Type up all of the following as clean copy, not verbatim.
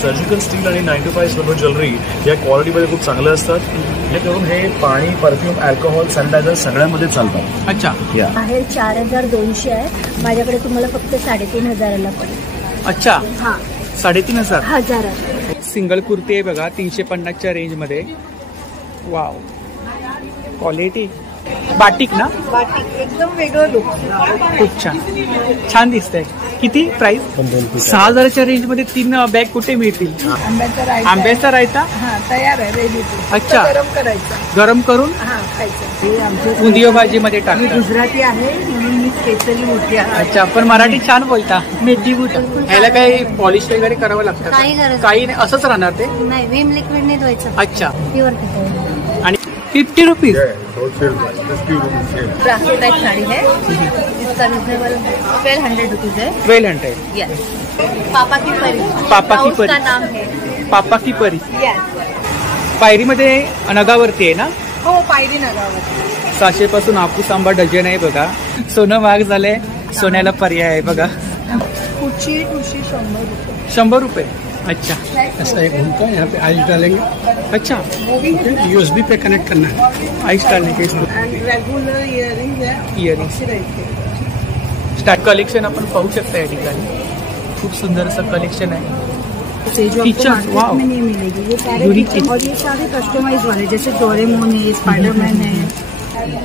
Surgical steel आणि 9 to 5 silver jewellery या क्वालिटीमध्ये खूप चांगले असतात. हे करून हे पाणी, परफ्यूम, अल्कोहोल, सॅनिटायझर सगळ्यामध्ये चालतात. अच्छा. बाहेर 4200 आहे, माझ्याकडे तुम्हाला फक्त 3500ला पडेल. अच्छा. हा 3500. सिंगल कुर्ती आहे बघा 350च्या रेंज मध्ये. वाव, क्वालिटी बाटिक ना? बाटिक एकदम वेगळं लुक. खूप छान छान दिसतंय. किती प्राइस? 6000च्या रेंज मध्ये 3 बॅग कुठे मिळतील? आंब्याचा रायता तयार आहे, रेडी. अच्छा. गरम करायचा, गरम करून खायचं. उंदियो भाजी मध्ये टाकतात. गुजराती आहे म्हणून मी स्पेशली मोठी आहे. अच्छा, पण मराठी छान बोलता. मेथी बुट. ह्याला काही पॉलिश वगैरे करावं लागतं? काही नाही, असंच राहणार ते? नाही, विम लिक्विड नाही धुवायचं. अच्छा. प्युअर. आणि 50 रुपीज. ब्रासो टाइप साड़ी है, इसका रिजनेबल 1200 रुपीज है. 1200. यस. पापा की परी. पापा की परी का नाम है. पापा की परी. यस. पायरीमध्ये नगावरती आहे ना? हो, पायरी नगावरती. 600 पासून हापूस आंबा डझन आहे बघा. सोनं महाग झालंय, सोन्याला पर्याय आहे बघा. कुची 100 रुपये. 100 रुपये. अच्छा. ऐसा एक घूमता है, यहाँ पे आइस डालेंगे. अच्छा. USB पे कनेक्ट करना है. आइस डालने के रेगुलर इयरिंग्स. स्टार्ट कलेक्शन आपण पाहू शकता या ठिकाणी. खूप सुंदर असं कलेक्शन आहे. जो आपको मार्केट में नहीं मिलेगी, ये सारे और ये सारे कस्टमाइज वाले, जैसे डोरेमोन है, स्पाइडरमैन है.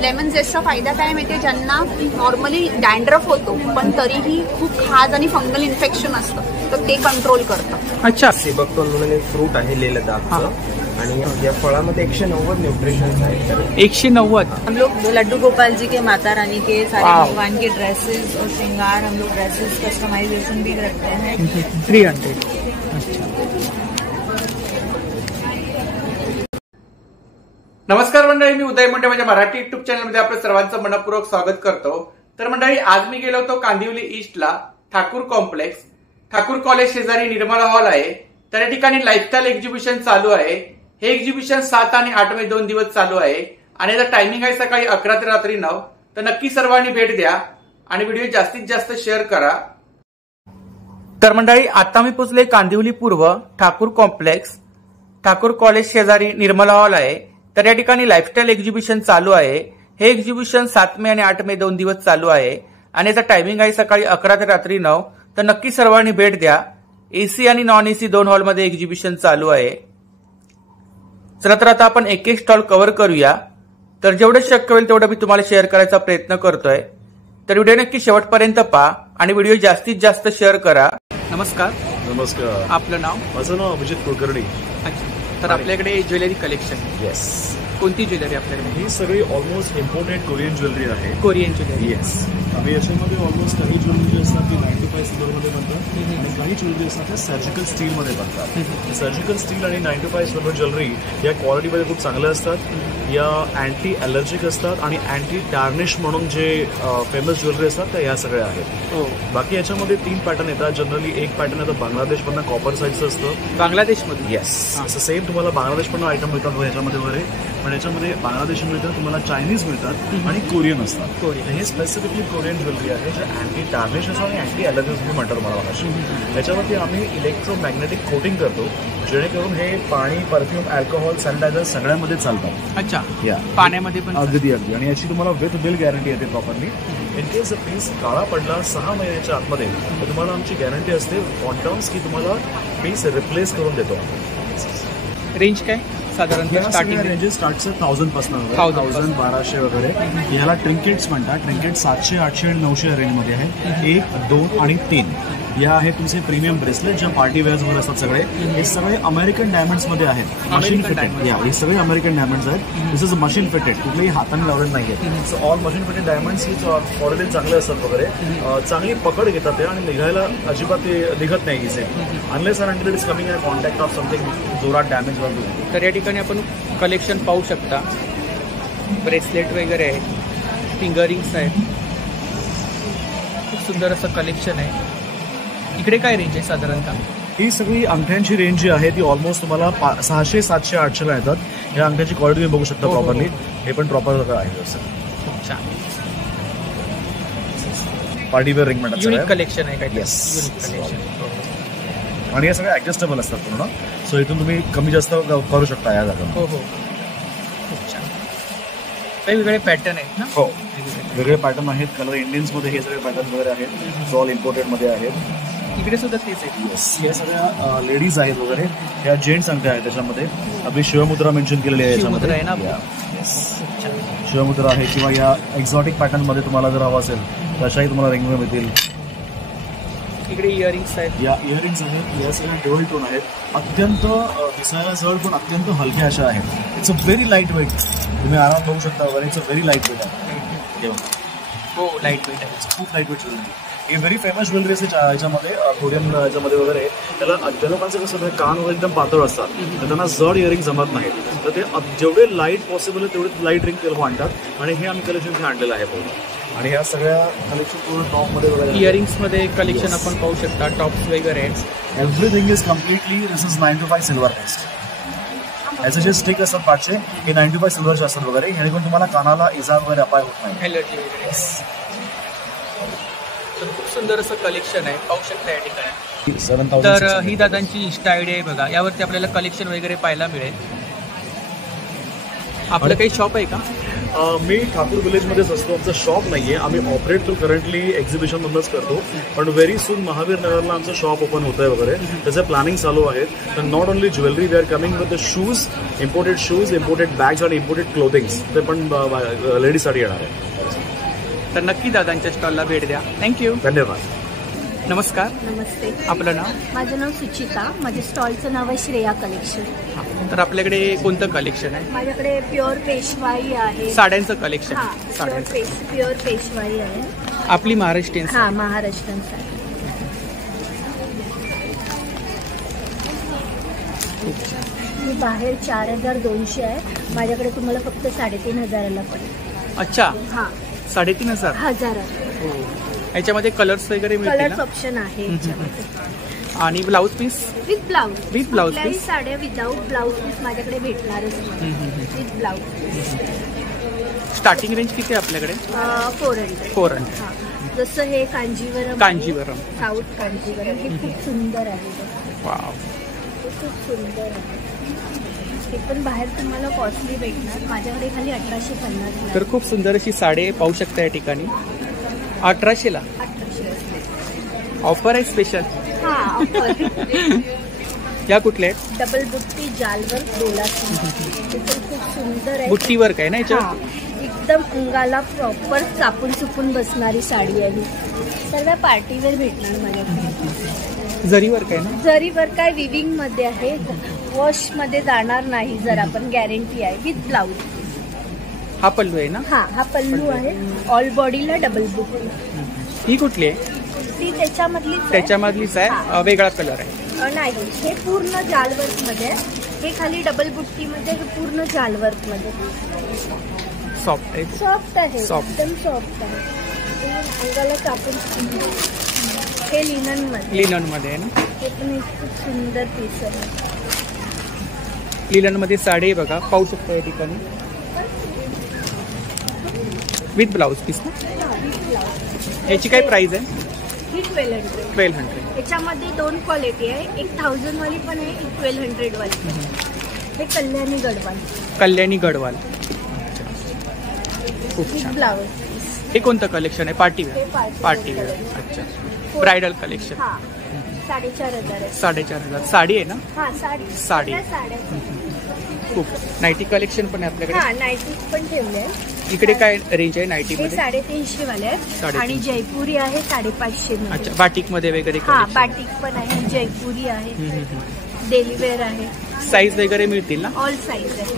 लेमन जेस्टचा फायदा काय माहितीये, ज्यांना नॉर्मली डॅन्ड्रफ होतो पण तरीही खूप खाज आणि फंगल इन्फेक्शन असतं, तर ते कंट्रोल करतं. अच्छा. सेबक्टोन म्हणून एक फ्रूट आहे लेह लडाखचं, आणि या फळामध्ये 190 न्यूट्रिशन्स आहेत. 190. हम लोग लड्डू गोपाल जी के, माता रानी के, सारे भगवान के ड्रेसेस और श्रृंगार, हम लोग ड्रेसेस कस्टमाइजेशन भी करते हैं. 300. अच्छा. नमस्कार मंडळी, मी उदय मुंडे माझ्या मराठी युट्यूब चॅनलमध्ये आपल्या सर्वांचं मनपूर्वक स्वागत करतो. तर मंडळी, आज मी गेलो होतो कांदिवली ईस्टला ठाकूर कॉम्प्लेक्स. ठाकूर कॉलेज शेजारी निर्मला हॉल आहे. तर या ठिकाणी लाईफस्टाईल एक्झिबिशन चालू आहे. हे एक्झिबिशन 7 आणि 8 मे 2 दिवस चालू आहे आणि याचा टायमिंग आहे सकाळी 11 ते रात्री 9. तर नक्की सर्वांनी भेट द्या आणि व्हिडिओ जास्तीत जास्त शेअर करा. तर मंडळी, आता मी पोहोचले कांदिवली पूर्व ठाकूर कॉम्प्लेक्स. ठाकूर कॉलेज शेजारी निर्मला हॉल आहे. तर या ठिकाणी लाईफस्टाईल एक्झिबिशन चालू आहे. हे एक्झिबिशन 7 मे आणि 8 मे 2 दिवस चालू आहे आणि याचा टायमिंग आहे सकाळी 11 ते रात्री 9. तर नक्की सर्वांनी भेट द्या. एसी आणि नॉन एसी 2 हॉलमध्ये एक्झिबिशन चालू आहे. चला तर आता आपण एक एक स्टॉल कव्हर करूया. तर जेवढं शक्य होईल तेवढं मी तुम्हाला शेअर करायचा प्रयत्न करतोय. तर व्हिडिओ नक्की शेवटपर्यंत पहा आणि व्हिडिओ जास्तीत जास्त शेअर करा. नमस्कार. नमस्कार. आपलं नाव? माझं नाव अभिजित कुलकर्णी. अच्छा. तर आपल्याकडे ज्वेलरी कलेक्शन. येस. कोणती ज्वेलरी आपल्याकडे? ही सगळी ऑलमोस्ट इम्पोर्टेड कोरियन ज्वेलरी आहे. Korean jewellery. येस. आम्ही याच्यामध्ये ऑलमोस्ट काही ज्वेलरी असतात ती 9 to 5 सिल्वरमध्ये बनतात आणि काही ज्वेलरी असतात त्या सर्जिकल स्टीलमध्ये बनतात. सर्जिकल स्टील आणि 9 to 5 सिल्वर ज्वेलरी या क्वालिटीमध्ये खूप चांगल्या असतात. या अँटी ॲलर्जिक असतात आणि अँटी टार्निश म्हणून जे फेमस ज्वेलरी असतात त्या या सगळ्या आहेत. बाकी याच्यामध्ये 3 पॅटर्न येतात. जनरली एक पॅटर्न येतं बांगलादेशमधनं, कॉपर साईजचं असतं. बांगलादेशमध्ये? येस. असं सेम तुम्हाला बांगलादेशमधनं आयटम मिळतात याच्यामध्ये वगैरे, पण याच्यामध्ये बांगलादेशी मिळतात, तुम्हाला चायनीज मिळतात आणि कोरियन असतात. हे स्पेसिफिकली कोरियन ज्वेलरी आहे जे अँटी टार्निश असं आणि अँटी ॲलर्जिक मी म्हणतो तुम्हाला मगाशी. याच्यावरती आम्ही इलेक्ट्रोमॅग्नेटिक कोटिंग करतो जेणेकरून हे पाणी, परफ्यूम, अल्कोहोल, सॅनिटायझर सगळ्यामध्ये चालतात. अच्छा. या पाण्यामध्ये पण? अगदी अगदी. आणि याची तुम्हाला विथ बिल गॅरंटी येते प्रॉपरली. इन केस पीस काळा पडला 6 महिन्याच्या आतमध्ये तर तुम्हाला आमची गॅरंटी असते ऑन टर्म्स की तुम्हाला पीस रिप्लेस करून देतो. रेंज काय साधारणतः? स्टार्टिंग रेंजेस स्टार्टचं 1000 पासून 1000, 1200 वगैरे. ह्याला ट्रिंकेट्स म्हणतात. ट्रिंकेट 700, 800 आणि 900 रेंजमध्ये आहे. 1, 2 आणि 3 या आहेत तुमचे प्रीमियम ब्रेसलेट ज्या पार्टी वेअर्स वगैरे असतात सगळे. हे सगळे अमेरिकन डायमंड्समध्ये आहेत. Machine fitted. या हे सगळे अमेरिकन डायमंड्स आहेत. This is machine fitted. कुठलेही हाताने लावलेले नाही आहेत. So all machine fitted diamonds ही क्वालिटी चांगले असतात वगैरे. चांगली पकड घेतात ते आणि निघायला अजिबात ते निघत नाही इथे unless and until it is coming in contact of something जोरात डॅमेज वगैरे. तर या ठिकाणी आपण कलेक्शन पाहू शकता. ब्रेसलेट वगैरे आहेत, फिंगरिंग्स आहेत. खूप सुंदर असं कलेक्शन आहे. इकडे काय रेंज आहे साधारणतः? ही सगळी अंगठ्यांची रेंज जी आहे ती ऑलमोस्ट तुम्हाला 600, 700, 800ला येतात. या अंगठ्याची क्वालिटी तुम्ही बघू शकता प्रॉपरली. हे पण प्रॉपर आहे. खूप छान पार्टी वेअर रिंग म्हणतात. युनिक कलेक्शन आहे काय? येस. आणि हे सगळे ऍडजस्टेबल असतात पूर्ण. सो इथून तुम्ही कमी जास्त करू शकता या जागा. हो हो, खूप छान. वेगवेगळे पॅटर्न आहेत ना? हो, वेगळे पॅटर्न आहेत. कलर इंडियन्समध्ये हे सगळे पॅटर्न वगैरे आहेत. ऑल इम्पोर्टेडमध्ये आहेत. इकडे सुद्धा तेच आहे. या सगळ्या लेडीज आहेत वगैरे. ह्या जेंट्स अंगठ्या आहेत. त्याच्यामध्ये आपली शिवमुद्रा मेन्शन केलेली आहे शिवमुद्रा याच्यामध्ये. आहे ना? शिवमुद्रा आहे. किंवा या एक्झॉटिक पॅटर्नमध्ये तुम्हाला जर हवा असेल तर अशाही तुम्हाला रिंग मिळतील. इकडे इयरिंग्स आहेत. या इयरिंग्स आहेत. या सगळ्या ड्युअल टोन आहेत. अत्यंत दिसायला जड पण अत्यंत हलक्या अशा आहेत. It's a very light weight. तुम्ही आराम बघू शकता वगैरे. It's a very light weight आहे. हो, लाईट वेट आहे. खूप लाईट वेट ज्वेलरी. हे व्हेरी फेमस ज्वेलरी असते याच्यामध्ये पोडियम याच्यामध्ये वगैरे. त्याला ज्या लोकांचं कसं कान वगैरे एकदम पातळ असतात तर त्यांना जड इयरिंग जमत नाहीत. तर ते जेवढे लाईट पॉसिबल आहे तेवढे लाईट रिंग ते लोक आणतात. आणि हे आम्ही कलेक्शन हे आणलेलं आहे पूर्ण. आणि ह्या सगळ्या कलेक्शन पूर्ण टॉपमध्ये वगैरे. इयरिंग्समध्ये कलेक्शन आपण पाहू शकता. टॉप्स वगैरे आहेत. Everything is completely this is 925 silver cast. याचे जे स्टिक असतात पाचशे हे 95 सिल्वरचे असतात वगैरे. ह्याने पण तुम्हाला कानाला इजा वगैरे अपाय होत नाही. एलर्जी वगैरे. तर खूप सुंदर असं कलेक्शन आहे, पाहू शकता या ठिकाणी. 7,000. तर ही दादांची इंस्टा आयडी आहे बघा. यावरती आपल्याला कलेक्शन वगैरे पाहायला मिळेल. आपलं काही शॉप आहे का? मी ठाकूर विलेजमध्येच असतो. आमचं शॉप नाही आहे. आम्ही ऑपरेट थ्रू करंटली एक्झिबिशनमधूनच करतो. पण व्हेरी सून महावीर नगरला आमचं शॉप ओपन होतं आहे वगैरे. त्याचं प्लॅनिंग चालू आहे. तर not only jewellery, we are coming with the shoes, imported bags आणि इम्पोर्टेड क्लोथिंग्स. ते पण लेडीजसाठी येणार आहे. तर नक्की दादांच्या स्टॉलला भेट द्या. थँक्यू. धन्यवाद. नमस्कार. नमस्ते. आपलं नाव? माझं नाव सुचिता. माझ्या स्टॉलचं नाव आहे श्रेया कलेक्शन. तर आपल्याकडे कोणतं कलेक्शन आहे? माझ्याकडे प्युअर पेशवाई आहे. साड्यांचं कलेक्शन. हा, प्युअर पेशवाई आहे. आपली महाराष्ट्रीयन. हा, महाराष्ट्रीयन साडी. मी बाहेर 4,200 आहे. माझ्याकडे तुम्हाला फक्त 3,500ला पडेल. अच्छा, हा, 3,500. याच्यामध्ये कलर्स वगैरे मिळतील कलर्स ना? ऑप्शन आहे याच्यामध्ये. आणि blouse piece? With blouse. With blouse कुठल्याही piece? साड्या विदाऊट ब्लाऊज पीस माझ्याकडे भेटणारच नाही. With blouse piece. Starting range किती आहे आपल्याकडे? 400. 400. हा, जसं हे कांजीवरम. कांजीवरम. साऊथ कांजीवरम हे खूप सुंदर आहे. वाव. हे खूप सुंदर आहे. हे पण बाहेर तुम्हाला कॉस्टली भेटणार. माझ्याकडे खाली 1,850. तर खूप सुंदर अशी साडी पाहू शकता या ठिकाणी. 1,800ला 1,800. ऑफर आहे स्पेशल. हा, या कुठल्या आहेत? डबल बुट्टी जालवर डोलाची. हे पण खूप सुंदर आहे. बुट्टी वर्क आहे ना याच्यावर? हा, एकदम अंगाला प्रॉपर चापून चुपून बसणारी साडी आहे. सर्व पार्टीवेअर भेटणार माझ्याकडे. जरी वर्क आहे ना? जरीवर काय विविंग मध्ये आहे. वॉश मध्ये जाणार नाही जर आपण गॅरंटी आहे. With blouse. हा पल्लू आहे ना? हा पल्लू आहे. ऑल बॉडीला डबल बुट्टी. ही कुठली आहे? ती त्याच्यामधलीच त्याच्यामधलीच आहे. वेगळा कलर आहे? नाही, हे पूर्ण जालवर्क मध्ये आहे. हे खाली डबल बुट्टी मध्ये, हे पूर्ण जालवर्क मध्ये. सॉफ्ट आहे. सॉफ्ट आहे. Soft. एकदम सॉफ्ट आहे. अंगाला चापून. हे लिनन मध्ये. लिनन मध्ये आहे ना? हे पण एक खूप सुंदर पीस आहे. लिनन मध्ये साडी आहे बघा, पाहू शकता या ठिकाणी. विथ ब्लाऊज पीस ना? याची काय प्राइस आहे? ही 1,200. 1,200. याच्यामध्ये 2 क्वालिटी आहे. एक 1,000 वाली पण आहे, एक 1,200 वाली. हे कल्याणी गडवाल. कल्याणी गडवाल. खूप विथ छान. Blouse piece. हे कोणतं कलेक्शन आहे? पार्टी हे wear. party party wear wear. collection. अच्छा. Bridal collection. हा, 4,500 आहे. 4,500. साडी आहे ना? हा, साडी. साडी. सगळ्या साड्या. खूप. नाईटी कलेक्शन पण आहे आपल्याकडे. हा, नाईटी पण ठेवले आहे. इकडे काय रेंज आहे नाईटी हे मध्ये? 350 वाले आहेत. 350. आणि जयपुरी आहे 550 मध्ये. अच्छा, बाटिक मध्ये वगैरे हा, collection. बाटिक पण आहे. जयपुरी आहे. डेली वेअर आहे. साईज वगैरे मिळतील ना? ऑल साईज आहे.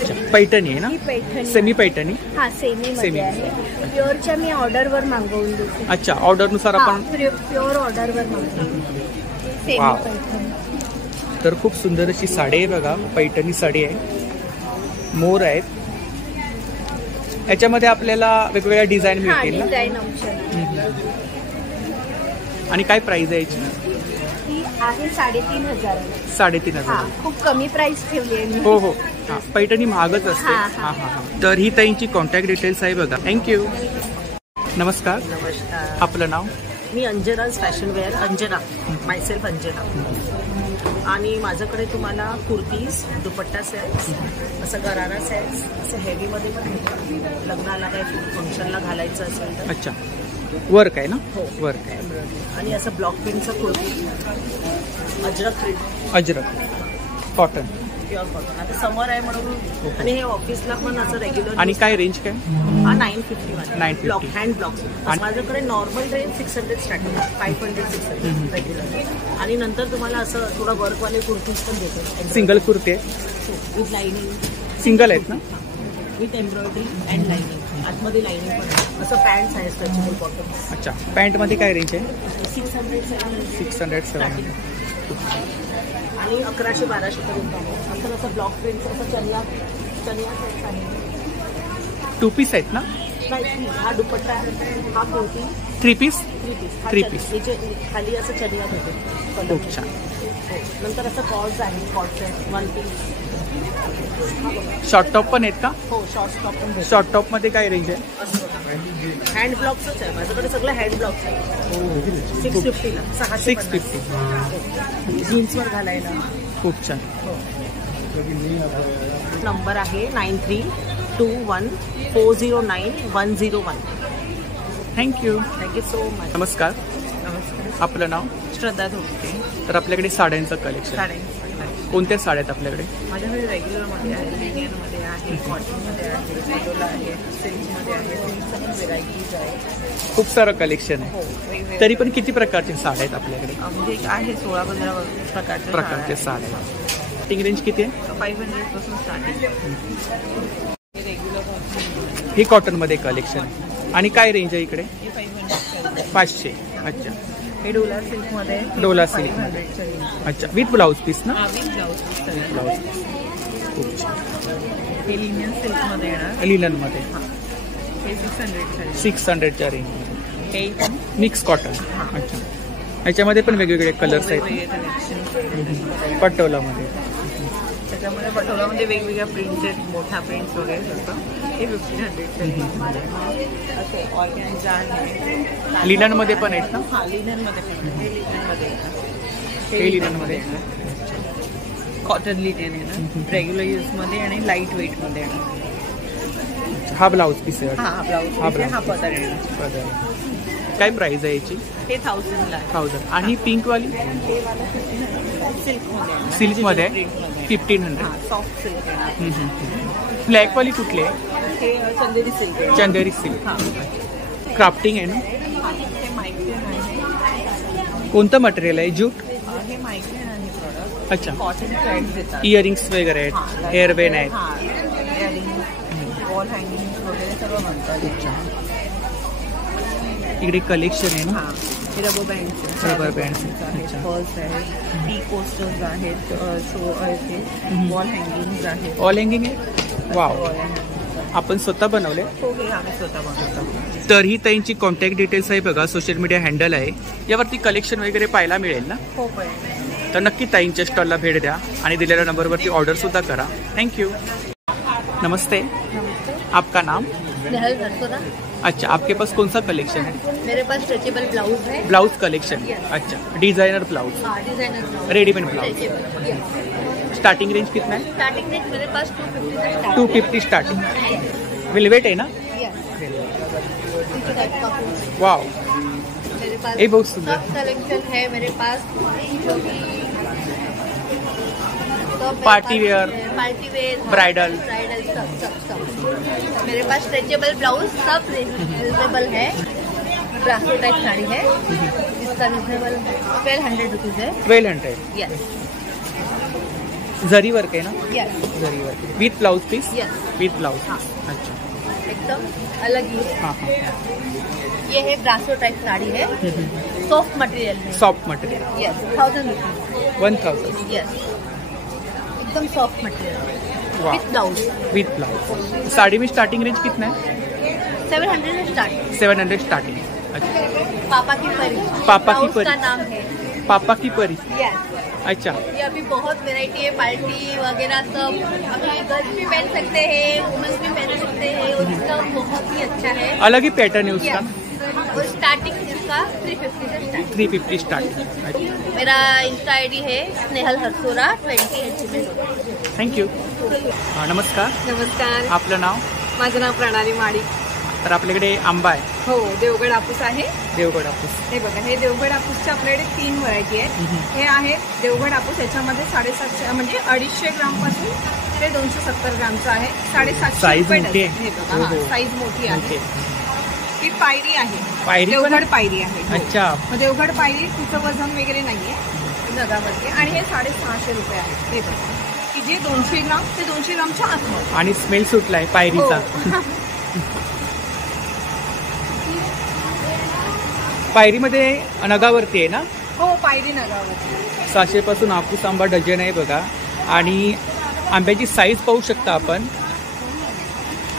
अच्छा, पैठणी आहे ना? ही पैठणी. सेमी पैठणी. हा, सेमी सेमी. मध्ये आहे. प्युअरच्या मी ऑर्डरवर मागवून देते. अच्छा, ऑर्डरनुसार आपण. प्युअर ऑर्डरवर मागवून. सेमी वाव. पैठणी. तर खूप सुंदर अशी साडी आहे बघा, पैठणी साडी आहे. मोर आहेत. याच्यामध्ये आपल्याला वेगवेगळ्या डिझाईन हा, मिळतील ना? Design option. आणि काय प्राइस आहे याची? ही आहे 3,500. 3,500. हा, खूप कमी प्राइस ठेवली आहे मी. हो हो. हा, पैठणी महागच असते. हा, हा हा हा. तर ही ताईंची कॉन्टॅक्ट डिटेल्स आहे बघा. थँक्यू. नमस्कार. नमस्कार. आपलं नाव? मी Anjana's fashion wear, Anjana, myself Anjana. आणि माझ्याकडे तुम्हाला कुर्तीज, दुपट्टा सेट्स, असं गरारा सेट्स, असं हेवीमध्ये पण भेटतात. लग्नाला काय फंक्शनला घालायचं असेल तर. अच्छा, वर्क आहे ना? हो, वर्क आहे. आणि असं ब्लॉक प्रिंटचं kurti, ajrak print, ajrak cotton, pure cotton. आता समर आहे म्हणून. आणि हे ऑफिसला पण असं रेग्युलर. आणि काय रेंज काय? हा 950 950. Block, hand blocks. माझ्याकडे नॉर्मल रेंज 600 स्टार्टिंग, 500 600 रेग्युलर. आणि नंतर तुम्हाला असं थोडं वर्कवाले कुर्तीज पण देतो. सिंगल कुर्ती आहे विथ लाइनिंग. सिंगल आहेत ना? With embroidery and lining. आतमध्ये लाइनिंग पण आहे. असं पॅन्ट्स आहे स्ट्रेचेबल कॉटन. अच्छा, पॅन्टमध्ये काय रेंज आहे? 600 700. आणि 1100-1200 पर्यंत आहे. नंतर असं ब्लॉक प्रिंटचं असं चनिया सेट्स आहे. 2 पीस आहेत ना? नाही, हा दुपट्टा आहे, हा कुर्ती 3 पीस. 3 पीस. याचे खाली असं चनिया होते. खूप छान. नंतर असं कॉर्ड्स आहे, कॉटचे 1 पीस. शॉर्ट टॉप पण आहेत का? हो, शॉर्ट टॉप पण. शॉर्ट टॉप मध्ये काय रेंज आहे? हँड ब्लॉक्सच आहे माझ्याकडे, सगळं हँड ब्लॉक्स आहे. 650ला 650. जीन्सवर घालायला. खूप छान. नंबर आहे 9321409101. थँक्यू. Thank you so much. नमस्कार. नमस्कार. आपलं नाव? श्रद्धा धोके. तर आपल्याकडे साड्यांचं कलेक्शन. साड्यांची कोणत्या साड्या आहेत आपल्याकडे? माझ्याकडे रेग्युलरमध्ये आहे, लिनियनमध्ये आहे, कॉटनमध्ये आहे, पटोला आहे, सिल्कमध्ये आहे, सिल्कचं पण व्हेरायटीज आहे. खूप सारं कलेक्शन आहे. हो, वेगवेगळे. तरी पण किती प्रकारच्या साड्या आहेत आपल्याकडे? म्हणजे आहे 16-15 प्रकारचे साड्या. स्टार्टिंग रेंज किती आहे? 500 पासून स्टार्टिंग. ही कॉटनमध्ये कलेक्शन आहे. आणि काय रेंज आहे इकडे? हे 500. 500. अच्छा. हे डोला सिल्कमध्ये. डोला सिल्क. 500च्या रेंज. अच्छा, विथ ब्लाऊज पीस ना? With blouse piece. Blouse piece. खूप छान. हे लिनियन सिल्कमध्ये येणार. लिननमध्ये. हे 600च्या रेंज. 600च्या रेंज. हे मिक्स कॉटन. अच्छा. याच्यामध्ये पण वेगवेगळे कलर्स वेगवेगळे आहेत. कलेक्शन. पटोलामध्ये. त्याच्यामध्ये पटोलामध्ये वेगवेगळ्या प्रिंटेड मोठ्या प्रिंट्स वगैरे असतं. हे 1500च्या रेंजमध्ये. असे ऑर्गॅन्झा आहे. लिननमध्ये पण आहेत ना? हा, लिननमध्ये पण. हे लिननमध्ये येणार. हे लिननमध्ये. कॉटन लिनन येणार. रेग्युलर यूजमध्ये आणि लाईट वेटमध्ये येणार. हा ब्लाऊज पीस आहे. हा ब्लाऊज. हा पदर येणार. काय प्राइस आहे याची? हे 1000ला आहे. 1000. आणि पिंक वाली? हे वाला 1500 सिल्कमध्ये. सिल्कमध्ये 1500. सॉफ्ट सिल्क येणार. ब्लॅक वाली कुठली आहे? हे चंदेरी सिल्क आहे. चंदेरी सिल्क. क्राफ्टिंग आहे ना? हे मायक्रेन आहे. कोणतं मटेरियल आहे? जूट? हे मायक्रेन आहे प्रॉडक्ट. अच्छा. कॉटन थ्रेड्स येतात. इयरिंग्स वगैरे आहेत, हेअरबेन आहेत. वॉल हँगिंग वगैरे सगळं म्हणतात. इकडे कलेक्शन आहे ना? हे रबर बँड्स. रबर बँड्स आहेत, पर्स आहेत, टी कोस्टर्स आहेत, शो आहेत, वॉल हँगिंग्स आहेत. ऑल हँगिंग आहे. वाव. आपण स्वतः बनवले? हो, हे आम्ही स्वतः बनवतो. तर ही त्यांची कॉन्टॅक्ट डिटेल्स आहे बघा, सोशल मीडिया हँडल आहे. यावरती कलेक्शन वगैरे पाहायला मिळेल ना? हो. तर नक्की ताईंच्या स्टॉलला भेट द्या आणि दिलेल्या नंबरवरती ऑर्डर सुद्धा करा. थँक्यू. नमस्ते. आपका नाम? नेहल धरसोरा. अच्छा, आपके पास कौन सा कलेक्शन है? मेरे पास स्ट्रेचेबल ब्लाउज है. Blouse collection. अच्छा, designer blouse, designer blouse, readymade blouse. Stretchable. Starting range कितना है? स्टार्टिंग रेंज मेरे पास 250 से स्टार्ट. 250 स्टार्टिंग. वेलवेट है ना? वाओ. मेरे पास ये बहुत सुंदर. सब कलेक्शन है मेरे पास, जो कि पार्टी वेयर, ब्राइडल ब्राइडल. सब मेरे पास स्ट्रेचेबल ब्लाउज सब रिजनेबल है. ब्रासो टाइप साड़ी है, इसका रिजनेबल 1200 रुपीज है. 1200. यस. जरी वर्क है ना? Yes. Zari work with blouse piece. Yes. With blouse. हाँ. अच्छा. एकदम अलग ही है. हाँ. ये है ब्रासो टाइप साड़ी है, सॉफ्ट मटेरियल में. Soft material. Yes. 1000 rupees. 1000. Yes. एकदम soft material with blouse. With blouse. Sari में स्टार्टिंग रेंज कितना है? 700 से स्टार्ट. 700 स्टार्टिंग. अच्छा. पापा की परी. पापा की ब्लाउज परी. का नाम है पापा की परी. यस. अच्छा. ये अभी बहुत वैरायटी है, पार्टी वगैरह सब. अभी गर्ल्स भी पहन सकते हैं, वुमेन्स भी पहन सकते हैं, और इसका बहुत ही अच्छा है. अलग ही पैटर्न है उसका. Yes. और स्टार्टिंग इसका का 350 से स्टार्ट। 350 स्टार्ट। मेरा इंस्टा आईडी है स्नेहल हरसोरा 20 थँक्यू। नमस्कार, नमस्कार, आपलं नाव? माझं नाव प्रणाली माडी। तर आपल्याकडे आंबा आहे? हो, देवगड हापूस आहे। देवगड हापूस, हे बघा, हे देवगड हापूसचे आपल्याकडे 3 व्हरायटी आहेत। हे आहेत देवगड हापूस, याच्यामध्ये 750 म्हणजे 250 ग्राम पासून ते 270 ग्रामचं आहे। 750 साईज रुपये मोठी डझन। आहे. हे बघा, हो, हो. साईज मोठी आहे। ओके. ही पायरी आहे, पायरी पण देवगड आहे? पायरी आहे। हो. अच्छा. मग देवगड पायरी, तिचं वजन वगैरे नाहीये जगावरती, आणि हे 650 रुपये आहे। हे बघा, की जे 200 ग्राम ते 200 ग्रामच्या आतमध्ये। आणि स्मेल सुटलाय पायरीचा. हो. पायरीमध्ये नगावरती आहे ना? हो, पायरी नगावरती। 600 पासून हापूस आंबा डझन आहे बघा. आणि आंब्याची साईज पाहू शकता आपण,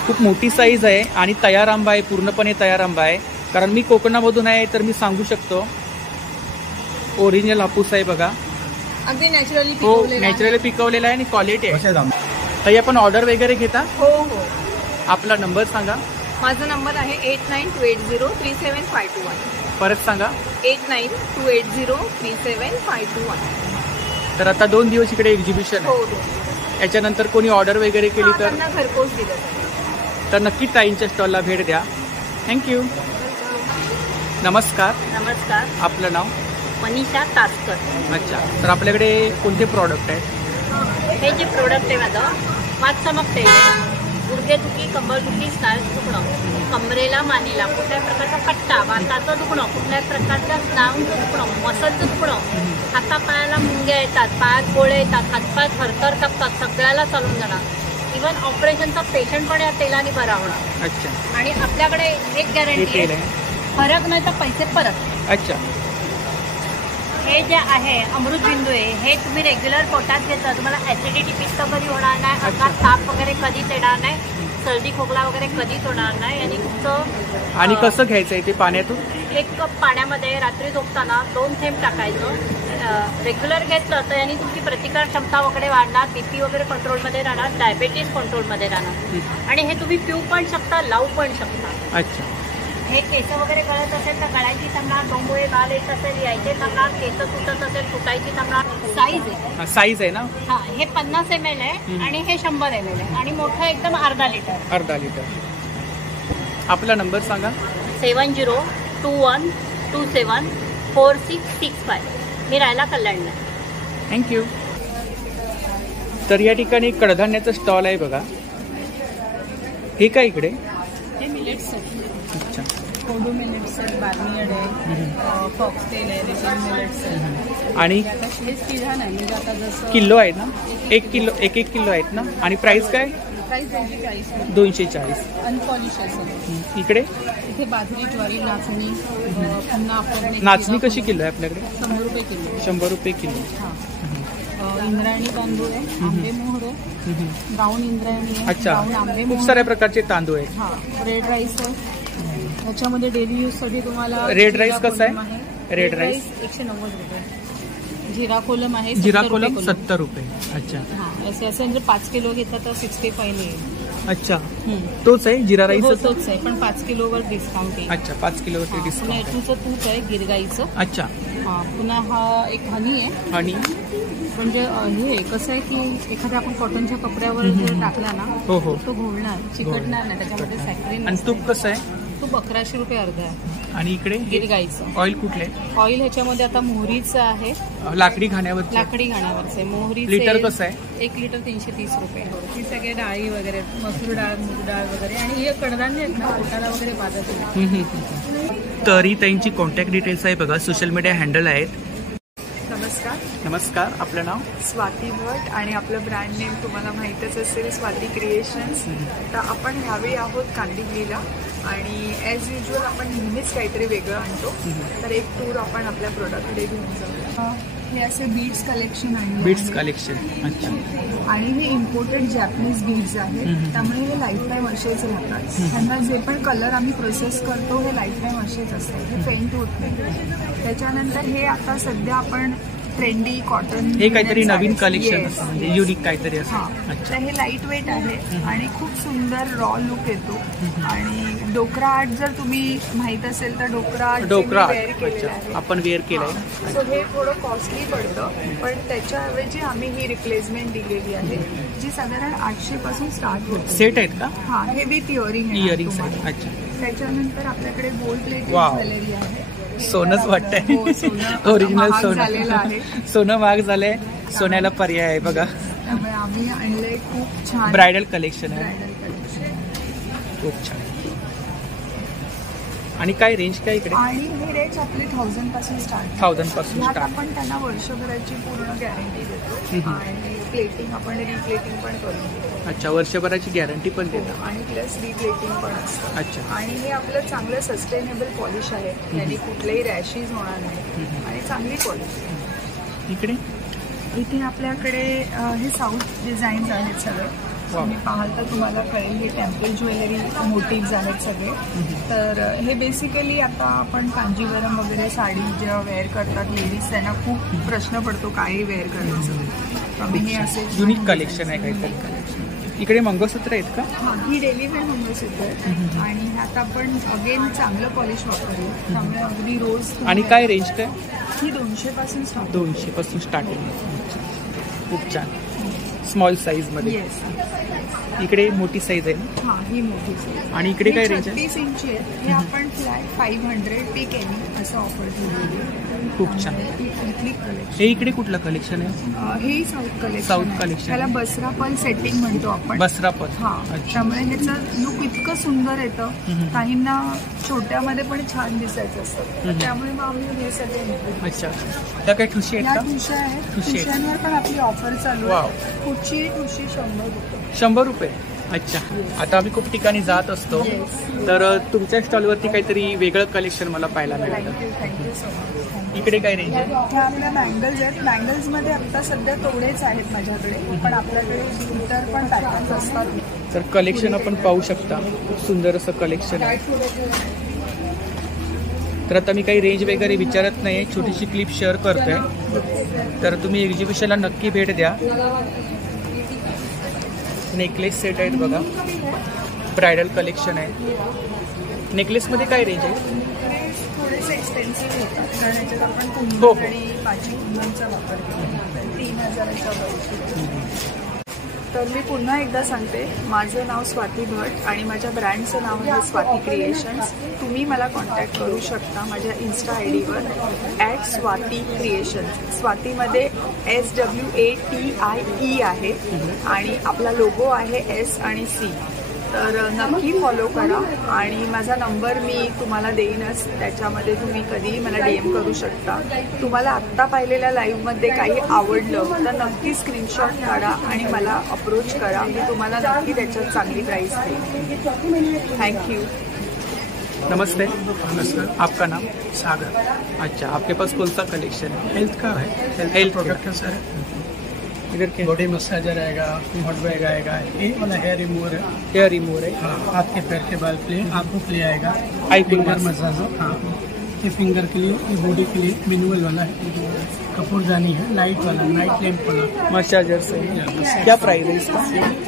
खूप मोठी साईज आहे आणि तयार आंबा आहे, पूर्णपणे तयार आंबा आहे. कारण मी कोकणामधून आहे तर मी सांगू शकतो ओरिजिनल हापूस आहे बघा. अगदी नॅचरली हो, नॅचरली पिकवलेला आहे आणि क्वालिटी आहे. ताई, आपण ऑर्डर वगैरे घेता? हो हो. आपला नंबर सांगा. माझा नंबर आहे 8928037521. परत सांगा. 8928037521. तर आता 2 दिवस इकडे एक्झिबिशन हो आहे. हो. याच्यानंतर कोणी ऑर्डर वगैरे केली तर त्यांना घरपोच दिलं जाईल. तर नक्की ताईंच्या स्टॉलला भेट द्या. थँक्यू. नमस्कार, नमस्कार, आपलं नाव? मनीषा तासकर. अच्छा. तर आपल्याकडे कोणते प्रॉडक्ट आहेत? हे जे प्रोडक्ट आहे माझं, मातचमक तेल आहे. गुडघेदुखी, कंबरदुखी, स्नायू दुखणं, कमरेला, मानेला कुठल्याही प्रकारचा पट्टा, वाताचं दुखणं, कुठल्याही प्रकारच्या स्नायूंचं दुखणं, मसलचं दुखणं, हातापायाला मुंग्या येतात, पायात गोळे येतात, हातपाय थरथर कापतात, सगळ्याला चालून जाणार. इव्हन ऑपरेशनचा पेशंट पण या तेलाने बरा होणार. अच्छा. आणि आपल्याकडे एक गॅरंटी तेल आहे, आहे. फरक नाही तर पैसे परत. अच्छा. हे जे आहे अमृतबिंदू आहे, हे तुम्ही रेग्युलर पोटात घेतलं तुम्हाला ऍसिडिटी, पित्त कधी होणार नाही, अंगात ताप वगैरे कधीच येणार नाही, सर्दी खोकला वगैरे कधीच होणार नाही. आणि तुमचं आणि कसं घ्यायचं आहे ते पाण्यातून? 1 कप पाण्यामध्ये रात्री झोपताना 2 थेंब टाकायचं. रेग्युलर घेतलं तर यांनी तुमची प्रतिकार क्षमता वगैरे वाढणार, बीपी वगैरे कंट्रोलमध्ये राहणार, डायबेटीस कंट्रोलमध्ये राहणार. आणि हे तुम्ही पिऊ पण शकता, लावू पण शकता. अच्छा. हे केस वगैरे गळत असेल तर गळायची थांबणार, डोंबोळे बाल येत असेल यायचे थांबणार, केस तुटत असेल तुटायची थांबणार. साईज आहे, साईज आहे ना? हा. हे 50 ml आहे आणि हे 100 ml आहे आणि मोठं एकदम अर्धा लिटर. अर्धा लिटर. आपला नंबर सांगा. 7021274665. मी राहायला कल्याणला. थँक्यू. तर या ठिकाणी कडधान्याचं स्टॉल आहे बघा. हे काय इकडे? हे मिलेट्स आहेत. अच्छा. कोडू मिलेट्स आहेत, बार्नियड आहे, फॉक्सटेल आहे, रिफाईन मिलेट्स आहे. आणि हेच तिघाण आहे, म्हणजे आता जसं किलो आहेत ना? 1 किलो आहेत ना? आणि प्राइस काय? प्राईस 240. 240. अनपॉलिश असेल. इकडे इथे बाजरी, ज्वारी, नाचणी, पुन्हा आपण नाचणी कशी किलो आहे आपल्याकडे? 100 रुपये किलो. 100 रुपये किलो. हां. इंद्रायणी तांदूळ आहे, आंबे मोहर आहे, ब्राऊन इंद्रायणी आहे, अच्छा. ब्राऊन आंबे खूप मोहर. साऱ्या प्रकारचे तांदूळ आहेत. हां. रेड राईस आहे. त्याच्यामध्ये डेली यूज साठी तुम्हाला रेड राईस जिरा कसं आहे? कोलम रेड राईस 190 रुपये. जिरा कोलम आहे, जिरा 70 कोलम रुपये 70 रुपये. अच्छा. हां. असे जर 5 किलो घेतला तर 65 येईल. अच्छा. तोच आहे जिरा राईस? हो, तोच आहे, पण 5 किलोवर डिस्काउंट आहे. अच्छा. 5 किलोवरती पुन्हा डिस्काउंट. एटूचं तूप आहे, गिरगाईचं. अच्छा. हां. पुन्हा हा एक हनी आहे. आणि म्हणजे हे कसं आहे की एखाद्या आपण कॉटनच्या कपड्यावर जर टाकला ना, हो हो. तो घोळणार, चिकटणार नाही, त्याच्यामध्ये सॅक्रिन. आणि तूप कसं आहे? तूप 1100 रुपये अर्धा आहे. आणि इकडे गिरगाईचं ऑइल कुठले? ऑइल ह्याच्यामध्ये आता मोहरीचं आहे, लाकडी घाण्यावर. लाकडी घाण्यावरचं आहे. मोहरी लिटर कसं आहे? 1 लिटर 330 रुपये. ही सगळे डाळी वगैरे, मसूर डाळ, मूग डाळ वगैरे, आणि हे कडधान्य आहेत ना, पोटाला वगैरे बाधत नाही. तरी त्यांची कॉन्टॅक्ट डिटेल्स आहे बघा, सोशल मीडिया हँडल आहेत. नमस्कार. नमस्कार. आपलं नाव? स्वाती भट. आणि आपलं ब्रँड नेम तुम्हाला माहीतच असेल, स्वाती क्रिएशन्स. तर आपण ह्यावेळी आहोत कांदिवलीला, आणि ॲज युजल आपण नेहमीच काहीतरी वेगळं आणतो. तर एक टूर आपण आपल्या प्रोडक्टकडे घेऊन जाऊ. हे असे बीड्स कलेक्शन आहे. Beads collection. अच्छा. आणि हे इम्पोर्टेड जॅपनीज बीड्स आहेत, त्यामुळे हे लाईफ टाईम असेच राहतात. त्यांना जे पण कलर आम्ही प्रोसेस करतो हे लाईफ टाईम असेच असतात, हे पेंट होत नाही. त्याच्यानंतर हे आता सध्या आपण ट्रेंडी कॉटन हे काहीतरी नवीन कलेक्शन असतं, म्हणजे युनिक काहीतरी असतं. तर अच्छा. हे लाईट वेट आहे आणि खूप सुंदर रॉ लुक येतो. आणि डोकरा आर्ट जर तुम्ही माहित असेल तर डोकरा वेअर केलेलं आहे, आपण वेअर केलंय. सो हे थोडं कॉस्टली पडतं, पण त्याच्याऐवजी आम्ही ही रिप्लेसमेंट दिलेली आहे जी साधारण 800 पासून स्टार्ट होते. सेट आहेत का? हा, हे विथ इयरिंग इयरिंग्स आहेत. अच्छा. त्याच्यानंतर आपल्याकडे गोल्ड प्लेटेड वाव. ज्वेलरी आहे. सोनंच वाटतंय. हो, सोनं ओरिजिनल महाग सोनं झालेलं आहे. सोनं महाग झालंय, सोन्याला पर्याय आहे बघा. त्यामुळे आम्ही आणले खूप छान ब्रायडल कलेक्शन आहे. Bridal collection. खूप छान. आणि काय रेंज काय इकडे? आणि हे रेंज आपले 1000 पासून स्टार्ट. 1000 पासून यात स्टार्ट. आपण त्यांना वर्षभराची पूर्ण गॅरंटी देतो आणि प्लेटिंग आपण रिप्लेटिंग पण करून देतो. अच्छा, वर्षभराची गॅरंटी पण देतो. आणि प्लस रिप्लेटिंग पण असतं. अच्छा. आणि हे आपलं चांगलं सस्टेनेबल पॉलिश आहे, याने कुठलेही रॅशेस होणार नाही आणि चांगली पॉलिश. इकडे इथे आपल्याकडे हे साऊथ डिझाईन्स आहेत सगळे. तुम्ही पाहाल तर तुम्हाला कळेल, हे टेम्पल ज्वेलरी मोटिव्ज आहेत सगळे. तर हे बेसिकली आता आपण कांजीवरम वगैरे साडी जेव्हा वेअर करतात लेडीज, त्यांना खूप प्रश्न पडतो काही वेअर करायचं. आम्ही हे असे युनिक कलेक्शन आहे काहीतरी. इकडे मंगळसूत्र आहेत का? हां, ही डेली वेअर मंगळसूत्र आहे आणि ह्यात आपण अगेन चांगलं पॉलिश वापरलं, त्यामुळे अगदी रोज. आणि काय रेंज काय? ही 200 पासून स्टार्ट. 200 पासून स्टार्टिंग. खूप छान. स्मॉल साईज मध्ये. येस. इकडे मोठी साईज आहे. हां, ही मोठी साईज. आणि इकडे काय रेंज आहे? 30 इंची आहे. हे आपण फ्लॅट 500 पे केली असं ऑफर केलेली आहे. खूप छान. Complete collection. हे इकडे कुठलं कलेक्शन आहे? हे साऊथ कलेक्शन. South collection. त्याला बसरा पण सेटिंग म्हणतो आपण. बसरा पण. हां, त्यामुळे ह्याचं लुक इतकं सुंदर येतं. काहींना छोट्यामध्ये पण छान दिसायचं असतं, त्यामुळे मग आम्ही हे सगळे. अच्छा. त्या काही ठुशी आहेत या का? ठुश्या आहेत. ठुशी आहेत. ठुश्यांवर पण आपली ऑफर चालू वाव. आहे. कुठची ठुशी 100 रुपये. 100 रुपये. अच्छा. आता आम्ही खूप ठिकाणी जात असतो, तर तुमच्या स्टॉलवरती काहीतरी वेगळं कलेक्शन मला पाहायला मिळालं. Thank you so much. इकडे काय रेंज आहे? ह्या आपल्या बँगल्स आहेत. बँगल्समध्ये आता सध्या तेवढेच आहेत माझ्याकडे, पण आपल्याकडे इतर पण पॅटर्न्स असतात. तर कलेक्शन आपण पाहू शकता. खूप सुंदर असं कलेक्शन आहे. तर आता मी काही रेंज वगैरे विचारत नाही, छोटीशी क्लिप शेअर करतोय. तर तुम्ही एक्झिबिशनला नक्की भेट द्या. नेकलेस सेट आहेत बघा, ब्रायडल कलेक्शन आहे. नेकलेसमध्ये काय रेंज आहे? थोडेसे एक्सपेन्सिव्ह होतात, कारण याच्यात आपण हो, कुंभा हो. आणि काची कुंभांचा वापर केला. 3000च्या वरती. तर मी पुन्हा एकदा सांगते, माझं नाव स्वाती भट आणि माझ्या ब्रँडचं नाव आहे स्वाती क्रिएशन्स. तुम्ही मला कॉन्टॅक्ट करू शकता माझ्या इन्स्टा ID वर @स्वाती क्रिएशन्स. स्वातीमध्ये SWATIE आहे आणि आपला लोगो आहे S आणि C. तर नक्की फॉलो करा आणि माझा नंबर मी तुम्हाला देईनच, त्याच्यामध्ये तुम्ही कधीही मला DM करू शकता. तुम्हाला आत्ता पाहिलेल्या लाईव्हमध्ये काही आवडलं तर नक्की स्क्रीनशॉट काढा आणि मला अप्रोच करा. मी तुम्हाला नक्की त्याच्यात चांगली प्राईस देईन. थँक्यू. नमस्ते. नमस्कार. आपका नाम? सागर. अच्छा. आपके पास कौन सा कलेक्शन है? हेल्थ का है, हेल्थ प्रोडक्ट है सर. इधर क्या? बॉडी मसाजर आएगा, हॉट बैग आएगा, ये वाला हेयर रिमूवर है. हेयर रिमूवर है. हाँ, हाथ के पैर के बाल के लिए आपको प्ले आएगा. आई फिंगर मसाजर. हाँ, ये फिंगर के लिए, ये बॉडी के लिए मैनुअल वाला है. कपूरदानी है, लाइट वाला, नाइट लैम्प वाला. मसाजर से. क्या प्राइस है इसका?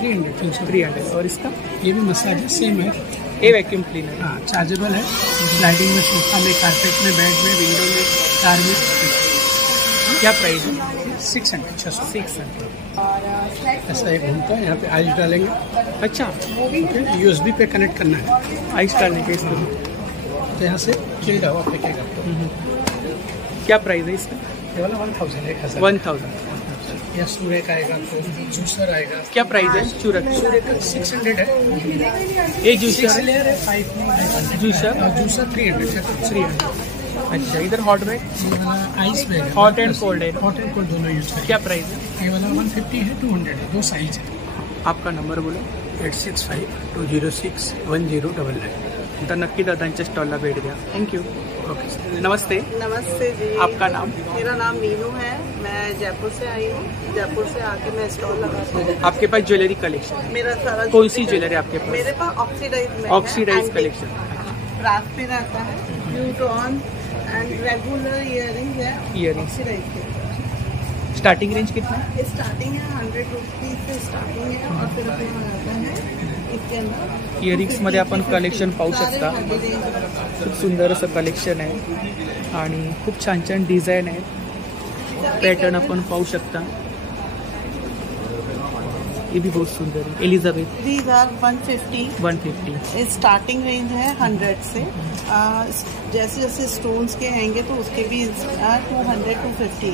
300. और इसका? ये भी मसाजर सेम है. ये वैक्यूम क्लीनर. हाँ, चार्जेबल है. स्लाइडिंग में, सोफा में, कारपेट में, बेड में, विंडो में, कार में. क्या प्राइस है? 600. 600. ऐसा एक घूमता है, यहाँ पे आइस डालेंगे. अच्छा. USB पे कनेक्ट करना है. आइस डालने के इसमें. तो यहाँ से चिल्ड हवा फेंकेगा. क्या प्राइस है इसका? ये वाला 1000 है. 1000. या सूर्य का आएगा, तो जूसर आएगा. क्या प्राइस है? चूरक. सूर्य का 600 है. ये जूसर लेयर है 500. जूसर. जूसर 300. 300. अच्छा. इधर हॉट बैग? ये वाला आइस बैग है. हॉट एंड कोल्ड है. हॉट एंड कोल्ड दोनों यूज करें. क्या प्राइस है? ये वाला 150 है, 200 है. दो साइज है. आपका नंबर बोलो. 865-206-1099. तर नक्की दादांच्या स्टॉलला भेट द्या. थँक्यू. ओके. नमस्ते. नमस्ते जी. आपका नाम? मेरा नाम मीनू है. मैं जयपुर से आई हूँ. जयपुर से आके मैं स्टॉल लगाती हूँ. आपके पास ज्वेलरी कलेक्शन है? मेरा सारा कौन सी ज्वेलरी आपके पास? मेरे पास ऑक्सीडाइज में ऑक्सीडाइज कलेक्शन. ब्रास पे रहता है, ब्यूटॉन एंड रेगुलर इयरिंग है. इयरिंग्स. ऑक्सीडाइज के स्टार्टिंग रेंज कितना है? स्टार्टिंग है 100 रुपीज से स्टार्टिंग है और फिर अपना आता है इसके अंदर इयरिंग्स मध्ये आपण कलेक्शन पाहू शकता. खूप सुंदर असं कलेक्शन आहे आणि खूप छान छान डिझाईन आहे. पॅटर्न आपण पाहू शकता. ये भी बहुत सुंदर है. Elizabeth these are 150 starting range है 100 से. जैसे जैसे स्टोन्स के आएंगे तो उसके भी 200 to 50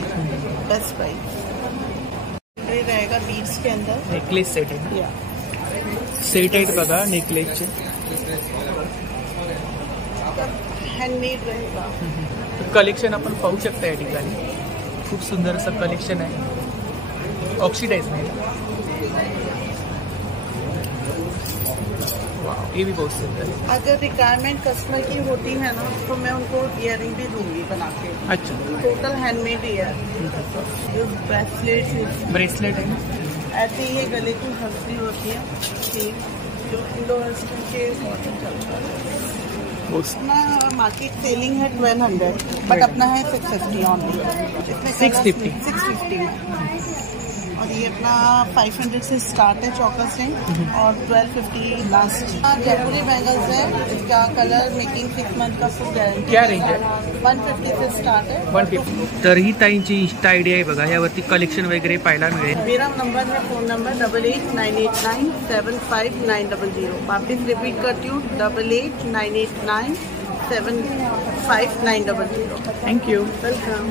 बेस्ट प्राइस रहेगा. बीड्स के अंदर नेकलेस सेट आहे. सेट आहेत बघा नेकलेसचे. हँडमेड रहेगा. कलेक्शन आपण पाहू शकता या ठिकाणी. खूप सुंदर असं कलेक्शन आहे. ऑक्सिडाइज नाही. ये भी बहुत सुंदर है. अगर रिक्वायरमेंट कस्टमर की होती है ना तो मैं उनको इयरिंग भी दूंगी बना के. अच्छा. Total handmade year. ब्रेसलेट है. ऐसे ही गले की हल्की होती है जो इंडो वेस्टर्न के मॉडल चलता है. अपना मार्केट सेलिंग है 1200 बट अपना है 650 ऑनली. 650 में. और ये अपना 500 से स्टार्ट है चौकस रिंग और 1250 लास्ट. जयपुरी बैंगल्स है. इसका कलर मेकिंग 6 मंथ का फुल गारंटी. क्या रेंज है? 150 से स्टार्ट है. 150. तर ही ताईंची इंस्टा आयडी आहे बघा. यावरती कलेक्शन वगैरे पाहायला मिळेल. मेरा नंबर है फोन नंबर 8898975900. वापिस रिपीट करती हूँ 8898975900. Thank you. वेलकम.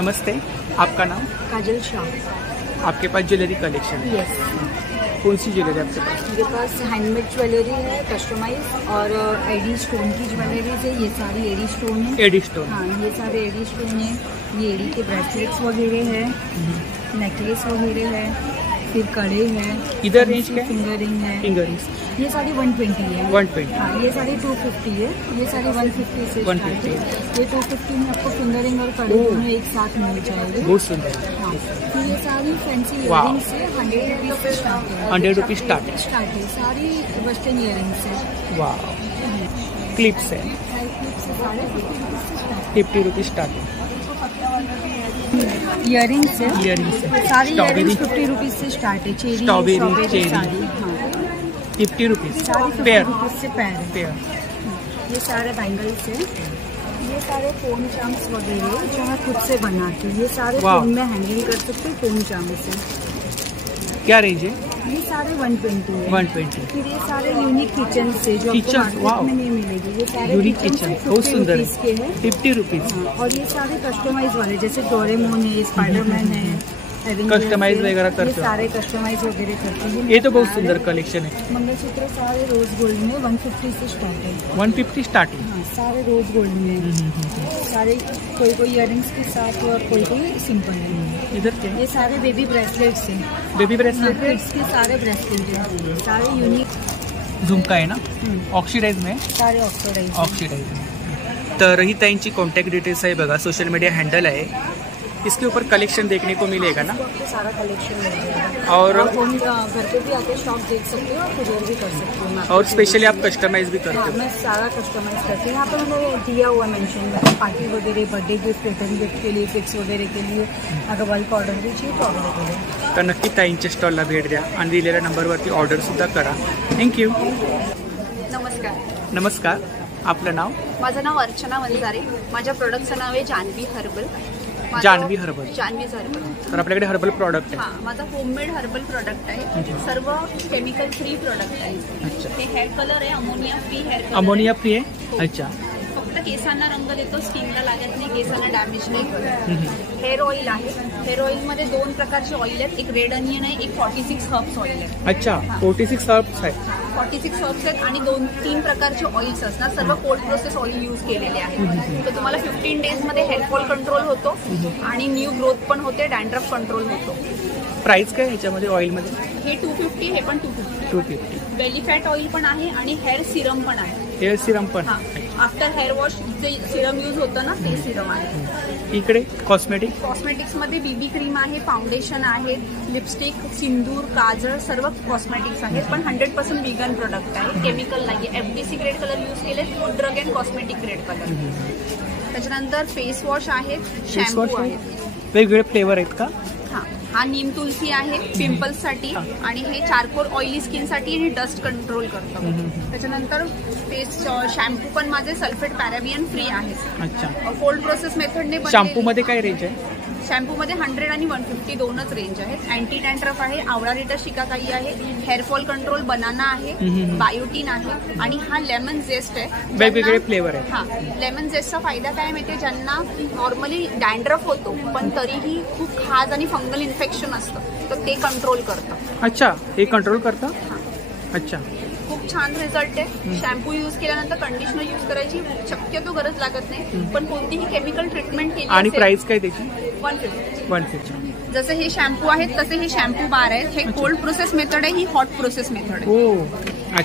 नमस्ते. आपका नाम? काजल शाह. आपके पास ज्वेलरी कलेक्शन है? यस. कौन सी ज्वेलरी आपके पास? मेरे पास हैंडमेड ज्वेलरी है कस्टमाइज और एडी स्टोन की ज्वेलरीज है. ये सारी एडी स्टोन है. AD stone. हाँ, ये सारे एडी स्टोन है. ये एडी के ब्रेसलेट्स वगैरह है, नेकलेस वगैरह है, फिर कड़े हैं. इधर रेंज क्या? फिंगरिंग है. फिंगरिंग्स ये सारी 120 है. 120. हाँ, ये सारी 250 है. ये सारी 150 से 150. ये 250 में आपको फिंगरिंग और कड़े दोनों एक साथ मिल जाएंगे. बहुत सुंदर. हाँ, तो ये सारी फैंसी इयरिंग्स से 100 रुपीज से स्टार्ट है. 100 रुपीज स्टार्ट है. सारी वेस्टर्न इयरिंग्स है. वाह. क्लिप्स है. 50 रुपीज स्टार्ट है. इयरिंग्स है. सारी इयरिंग्स 50 रुपीज से स्टार्ट है. स्ट्रॉबेरी सारी. हाँ, 50 रुपीज. सारी 50 रुपीज से पेयर. ये सारे बैंगल्स है. ये सारे फोन चार्म्स वगैरह जो मैं खुद से बनाती हूँ. ये सारे फोन में हैंगिंग कर सकते हैं फोन चार्म्स से. क्या रेंज है? ये सारे 120 है. 120. फिर ये सारे यूनिक किचन से जो आपको मार्केट में नहीं मिलेगी. ये सारे यूनिक किचन बहुत सुंदर है. के हैं 50 रुपीज. और ये सारे कस्टमाइज वाले जैसे डोरेमोन है, स्पाइडरमैन है, कस्टमाइज वगैरह करते हो. सारे कस्टमाइज वगैरह करते हैं. ये तो बहुत सुंदर कलेक्शन है. मंगलसूत्र सारे रोज गोल्ड में 150 से स्टार्ट है. 150 स्टार्टिंग. हाँ, सारे रोज गोल्ड में. सारे कोई इयरिंग्स के साथ और कोई सिंपल है. इधर क्या? ये सारे बेबी ब्रेसलेट्स हैं. बेबी ब्रेसलेट के सारे ब्रेसलेट हैं. सारे यूनिक झुमका है ना. ऑक्सिडाइज में. सारे ऑक्सिडाइज में. तर ही ताईंची कॉन्टॅक्ट डिटेल्स आहे बघा. सोशल मीडिया हैंडल है. इसके ऊपर कलेक्शन देखने को मिलेगा ना. आपको सारा कलेक्शन मिलेगा. और घर पे भी आके शॉप देख सकते हो और खुद भी कर सकते हो. और स्पेशली आप कस्टमाइज भी करते हो? मैं सारा कस्टमाइज करती हूँ. यहाँ पर मैंने दिया हुआ मेंशन पार्टी वगैरह, बर्थडे गिफ्ट, रिटर्न गिफ्ट के लिए, फिक्स वगैरह के लिए. अगर बल्क ऑर्डर भी चाहिए तो ऑर्डर करें. तर नक्की ताईंच्या स्टॉलला भेट द्या आणि दिलेल्या नंबरवरती ऑर्डर सुद्धा करा. थँक्यू. नमस्कार. नमस्कार. आपलं नाव? माझं नाव अर्चना वंजारे. माझ्या प्रोडक्टचं नाव आहे जान्हवी हर्बल. जान्हवी हर्बल. तर आपल्याकडे हर्बल प्रॉडक्ट आहे. हां, माझा होममेड हर्बल प्रोडक्ट आहे. सर्व केमिकल फ्री प्रोडक्ट आहे. अच्छा. हे हेअर कलर आहे ammonia free hair colour. Ammonia free आहे. अच्छा. फक्त केसांना रंग देतो, स्किनला लागत नाही, केसांना डॅमेज नाही करत. हेअर ऑइल आहे. हेअर ऑइलमध्ये 2 प्रकारचे ऑइल आहेत. एक रेड अनियन आहे, एक 46 हर्ब्स ऑइल आहे. अच्छा. 46 हर्ब्स आहे. 46 हर्ब्स आहेत आणि 2-3 प्रकारचे ऑइल्स असतात. सर्व कोल्ड प्रोसेस ऑइल यूज केलेले आहेत. तर तुम्हाला 15 डेजमध्ये हेअरफॉल कंट्रोल होतो आणि न्यू ग्रोथ पण होते, डॅन्ड्रफ कंट्रोल होतो. प्राइस काय ह्याच्यामध्ये ऑइलमध्ये? हे 250, हे पण 250. 250. बेली फॅट ऑइल पण आहे आणि हेअर सिरम पण आहे. हेअर सिरम पण. आफ्टर हेअर वॉश जे सिरम यूज होतं ना ते सिरम आहे. इकडे कॉस्मेटिक. कॉस्मेटिक्समध्ये बीबी क्रीम आहे, फाउंडेशन आहे, लिपस्टिक, सिंदूर, काजळ सर्व कॉस्मेटिक्स आहेत. पण 100% व्हिगन प्रोडक्ट आहे. केमिकल नाही. FDC ग्रेड कलर यूज केले, food drug and cosmetic grade colour. त्याच्यानंतर फेस वॉश आहेत, शॅम्पू आहेत. वेगवेगळे फ्लेवर आहेत का? हा नीम तुलसी आहे पिंपल्ससाठी आणि हे चारकोल ऑइली स्किनसाठी आणि डस्ट कंट्रोल करतो. त्याच्यानंतर फेस शॅम्पू पण माझे सल्फेट पॅराबियन फ्री आहे. अच्छा. कोल्ड प्रोसेस मेथडने शॅम्पू मध्ये काय रेंज आहे? शॅम्पू मध्ये 100 आणि 150 दोनच रेंज आहेत. अँटी डॅन्ड्रफ आहे, आवळा रिटा शिकाकाई आहे, हेअरफॉल कंट्रोल बनाना आहे, बायोटीन आहे आणि हा लेमन झेस्ट आहे. वेगवेगळे फ्लेवर आहे. हा लेमन झेस्टचा फायदा काय माहितीये, ज्यांना नॉर्मली डॅन्ड्रफ होतो पण तरीही खूप खाज आणि फंगल इन्फेक्शन असतं तर ते कंट्रोल करतं. अच्छा, हे कंट्रोल करतं. अच्छा, खूप छान रिझल्ट आहे. शॅम्पू यूज केल्यानंतर कंडिशनर यूज करायची शक्यतो गरज लागत नाही, पण कोणतीही केमिकल ट्रीटमेंट केली आणि प्राइस काय त्याची? 150. जसे हे शॅम्पू आहेत तसे हे शॅम्पू बार आहेत. हे कोल्ड प्रोसेस मेथड आहे, ही हॉट प्रोसेस मेथड आहे.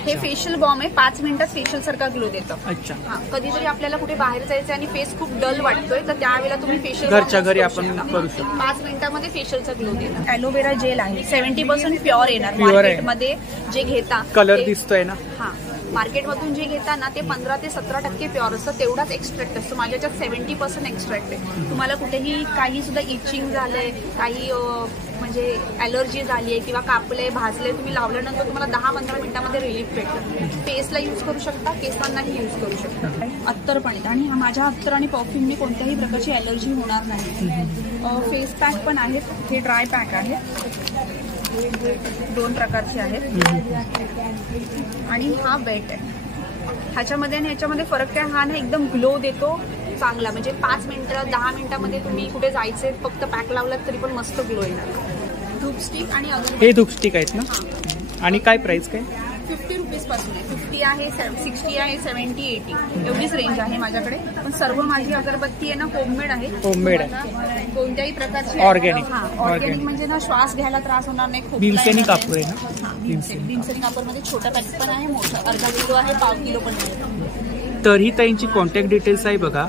हे फेशियल बॉम्ब आहे, 5 मिनिटात फेशियल सारखा ग्लो देतं. अच्छा. कधीतरी आपल्याला कुठे बाहेर जायचं आणि फेस खूप डल वाटतोय तर त्यावेळेला तुम्ही फेशियल घरच्या घरी आपण करू शकतो. 5 मिनिटांमध्ये फेशियलचा ग्लो देणार. ॲलोवेरा जेल आहे, 70% प्युअर येणार. मार्केटमध्ये जे घेता कलर दिसतोय ना, हा मार्केटमधून जे घेता ना ते 15 ते 17% प्युअर असतं. तेवढाच एक्स्ट्रॅक्ट असतो. माझ्याच्यात 70% एक्स्ट्रॅक्ट आहे. तुम्हाला कुठेही काही सुद्धा इचिंग झालंय, काही म्हणजे ॲलर्जी झाली आहे किंवा कापले भाजले, तुम्ही लावल्यानंतर तुम्हाला 10-15 मिनिटांमध्ये रिलीफ भेटतं. फेसला यूज करू शकता, केसांनाही यूज करू शकता. अत्तर पण आहेत आणि माझ्या अत्तर आणि परफ्यूमने कोणत्याही प्रकारची ॲलर्जी होणार नाही. फेस पॅक पण आहेत, हे ड्राय पॅक आहे, 2 प्रकारचे आहेत आणि हा वेट आहे. ह्याच्यामध्ये आणि ह्याच्यामध्ये फरक काय, हा ना एकदम ग्लो देतो चांगला. म्हणजे 5 मिनिटं 10 मिनिटांमध्ये तुम्ही कुठे जायचे फक्त पॅक लावलात तरी पण मस्त ग्लो येणार. धूपस्टिक आणि हे धूपस्टिक आहेत ना, आणि काय प्राइस काय? 50 रुपीज पासून आहे. 50 आहे, 60 आहे, 70, 80 एवढीच रेंज आहे माझ्याकडे. पण सर्व माझी अगरबत्ती आहे ना होममेड आहे. होममेड आहे, कोणत्याही प्रकारची ऑर्गॅनिक. ऑर्गॅनिक म्हणजे ना श्वास घ्यायला त्रास होणार नाही. भीमसेनी कापूर आहे ना, भीमसेनी कापूरमध्ये छोटा पॅकेट पण आहे, मोठं अर्धा किलो आहे, पाव किलो पण आहे. तर ही ताईंची कॉन्टॅक्ट डिटेल्स आहे बघा.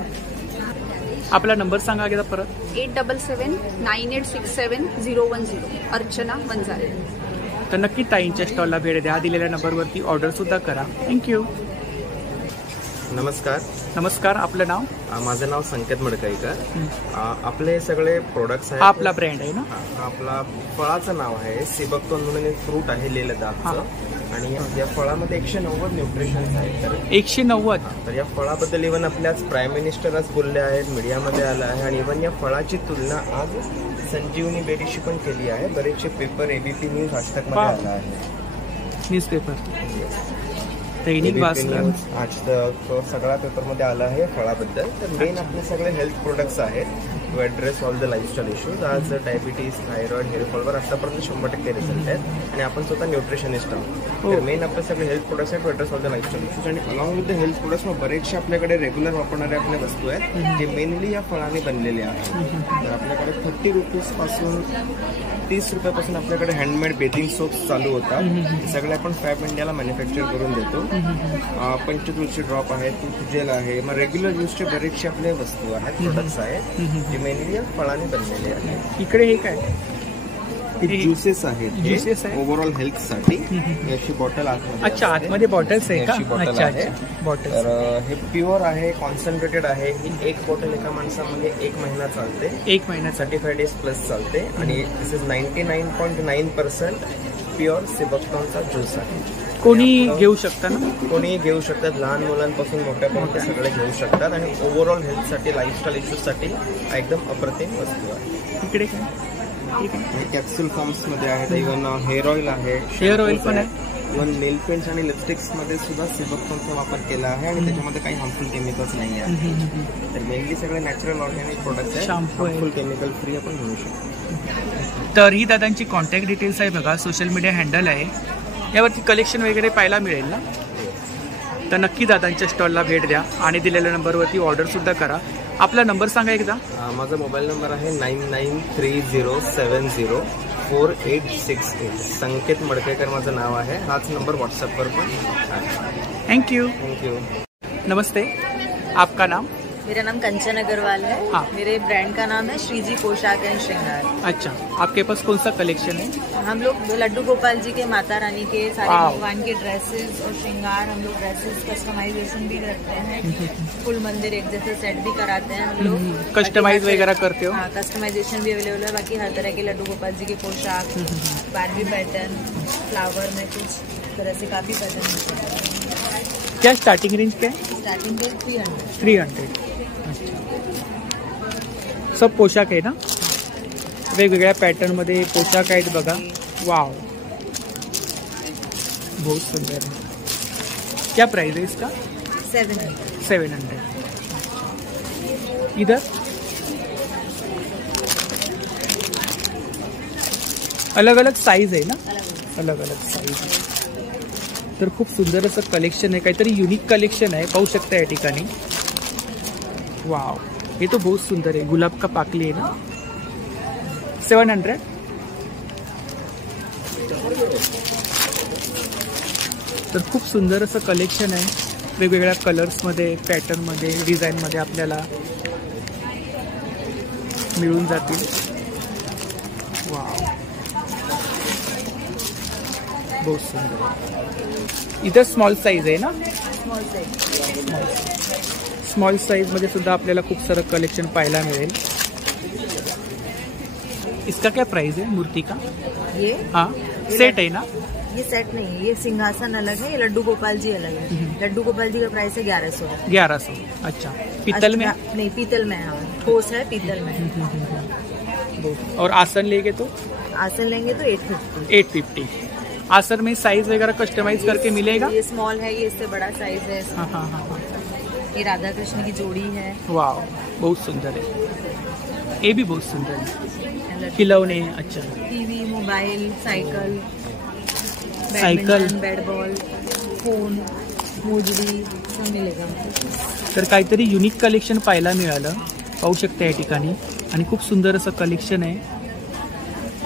आपला नंबर सांगा एकदा परत. 8779867010. अर्चना वंजारे. तर नक्की ताईंच्या स्टॉलला भेट द्या. दिलेल्या नंबरवरती ऑर्डर सुद्धा करा. थँक्यू. नमस्कार. नमस्कार, आपलं नाव? माझं नाव संकेत मडकईकर. आपले सगळे प्रोडक्ट्स आहेत. हा आपला ब्रँड आहे ना? आपला फळाचं नाव आहे सिबकतोन म्हणून एक फ्रूट आहे लेह लदाखचं आणि या फळामध्ये 190 न्यूट्रिशन्स आहेत. तर 190. तर या फळाबद्दल इव्हन आपल्याच प्राईम मिनिस्टरच बोलले आहेत, मीडियामध्ये आलं आहे आणि इव्हन या फळाची तुलना आज संजीवनी बेरीशी पण केली आहे. बरेचसे पेपर एबीपी न्यूज आज तक मध्ये आला आहे. न्यूज पेपर दैनिक भास्कर आज तक सगळ्या पेपरमध्ये आला आहे फळाबद्दल. तर मेन आपले सगळे हेल्थ प्रोडक्ट्स आहेत to address all the lifestyle issues. आज डायबिटीज, थायरॉइड, हेअरफॉलवर आतापर्यंत 100% रिझल्ट आहेत आणि आपण स्वतः न्यूट्रिशनिस्ट आहोत. तर मेन आपले सगळे हेल्थ प्रोडक्ट्स आहेत to address all the lifestyle issues आणि along with the health products मग बरेचसे आपल्याकडे रेग्युलर वापरणारे आपल्या वस्तू आहेत जे मेनली या फळाने बनलेले आहेत. तर आपल्याकडे 30 रुपीजपासून 30 रुपयापासून आपल्याकडे हँडमेड बेथिंग सोप्स चालू होतात. सगळे आपण फॅब इंडियाला मॅन्युफॅक्चर करून देतो. पंचतुळशी ड्रॉप आहे, तूप जेल आहे, मग रेग्युलर यूजचे बरेचसे आपले वस्तू आहेत, प्रोडक्ट्स आहेत जे मेनली फळाने बनलेले आहेत. इकडे हे काय? ज्युसेस आहेत, ज्युसेस ओव्हरऑल हेल्थ साठी. अशी बॉटल आतमध्ये. अच्छा, आतमध्ये बॉटल्स आहे का? बॉटल आहे. तर हे प्युअर आहे, कॉन्सन्ट्रेटेड आहे. ही एक बॉटल एका माणसामध्ये 1 महिना चालते. 1 महिना 35 डेज प्लस चालते आणि दिस इज 99.9% प्युअर सिबकतोनचा ज्यूस आहे. कोणी घेऊ शकता ना? कोणी घेऊ शकतात, लहान मुलांपासून मोठ्यापर्यंत सगळे घेऊ शकतात आणि ओव्हरऑल हेल्थसाठी, लाईफस्टाईल इश्यूजसाठी एकदम अप्रतिम वस्तू आहे. इकडे काय? हे कॅप्सूल फॉर्म्स मध्ये आहेत. इव्हन हेअर ऑइल आहे, हेअर ऑइल पण आहे. इव्हन नेल पेंट्स आणि लिपस्टिक्स मध्ये सुद्धा सिबकतोनचा वापर केला आहे आणि त्याच्यामध्ये काही हार्मफुल केमिकल्स नाही आहे. तर मेनली सगळे नॅचरल ऑर्गॅनिक प्रोडक्ट्स आहेत. हार्मफुल केमिकल फ्री आपण घेऊ शकतो. तर ही दादांची कॉन्टॅक्ट डिटेल्स आहे बघा. सोशल मीडिया हँडल आहे, यावरती कलेक्शन वगैरे पाहायला मिळेल ना. तर नक्की दादांच्या स्टॉलला भेट द्या आणि दिलेल्या नंबरवरती ऑर्डर सुद्धा करा. आपला नंबर सांगा एकदा. माझा मोबाईल नंबर आहे 9930704868. संकेत मडकेकर माझं नाव आहे. हाच नंबर व्हॉट्सअपवर पण. Thank you. नमस्ते, आपका नाम? मेरा नाम कंचन अग्रवाल है. मेरे ब्रांड का नाम है श्रीजी पोशाक एंड श्रृंगार. अच्छा, आपके पास कौन सा कलेक्शन है? हम लोग लड्डू गोपाल जी के, माता रानी के, सारे भगवान के ड्रेसेस और श्रृंगार, हम लोग ड्रेसेस कस्टमाइजेशन भी करते हैं, फुल मंदिर एक जैसे सेट भी कराते हैं हम लोग। कस्टमाइज वगैरह करते हो? हाँ, कस्टमाइजेशन भी अवेलेबल है। बाकी हर तरह के लड्डू गोपाल जी के पोशाक, बारबी पैटर्न, फ्लावर में कुछ तरह से काफी पैटर्न। क्या स्टार्टिंग रेंज क्या है? Starting range 300। सब पोशाख आहे ना, वेगवेगळ्या पॅटर्न मध्ये पोशाख आहेत बघा। वाव, बहुत सुंदर है। क्या प्राइस है इसका? 700। इधर अलग अलग साइज आहे ना, अलग अलग साइज। तर खूप सुंदर असं कलेक्शन आहे, काहीतरी युनिक कलेक्शन आहे, पाहू शकता या ठिकाणी। वाव, ये तो बहुत सुंदर है, गुलाब का पाकली है ना। 700। तर खूप सुंदर असं कलेक्शन आहे, वेगवेगळ्या कलर्समध्ये, पॅटर्नमध्ये, डिझाईनमध्ये आपल्याला मिळून जातील। वाव, बहुत सुंदर। इधर स्मॉल साइज आहे ना? स्मॉल साइज मध्ये सुद्धा आपल्याला खूप सारं कलेक्शन पाहायला मिळेल। इसका क्या प्राइस है मूर्ति का? ये हाँ, सेट है ना? ये सेट नहीं है, ये सिंहासन अलग है, ये लड्डू गोपाल जी अलग है। लड्डू गोपाल जी का प्राइस है 1100। 1100, अच्छा। पीतल में? नहीं, पीतल में है, ठोस है, पीतल में। और आसन लेंगे तो? आसन लेंगे तो 850। 850। आसन में साइज वगैरह कस्टमाइज करके मिलेगा? ये स्मॉल है, ये इससे बड़ा साइज है। हाँ हाँ हाँ। ये राधा कृष्ण की जोड़ी है। वाह, बहुत सुंदर है, ये भी बहुत सुंदर है। खिलौने, अच्छा। TV, mobile, cycle, bat ball, phone, मोजडी सब मिलेगा। तर काहीतरी युनिक कलेक्शन पाहायला मिळालं, पाहू शकता या ठिकाणी। आणि खूप सुंदर असं कलेक्शन आहे।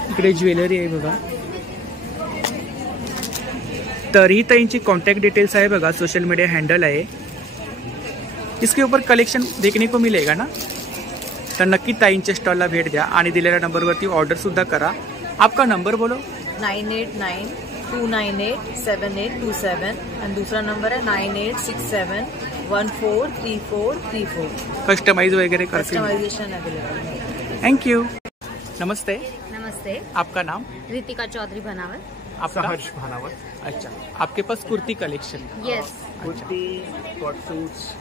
इकडे ज्वेलरी आहे बघा। तर ही ताईंची कॉन्टॅक्ट डिटेल्स आहे बघा, सोशल मीडिया हैंडल है, इसके ऊपर कलेक्शन देखने को मिलेगा ना। तर नक्की ताईंच्या स्टॉलला भेट द्या आणि दिलेल्या नंबरवरती ऑर्डर सुद्धा करा। आपका नंबर बोलो। 9892987827 और दूसरा नंबर है 9867143434। कस्टमाइज वगैरह करके कस्टमाइजेशन अवेलेबल है। Thank you. नमस्ते। नमस्ते, आपका नाम? रितिका चौधरी बनावल। आपका? हर्ष भानावत। अच्छा, आपके पास kurti collection? Yes, kurti, short suits,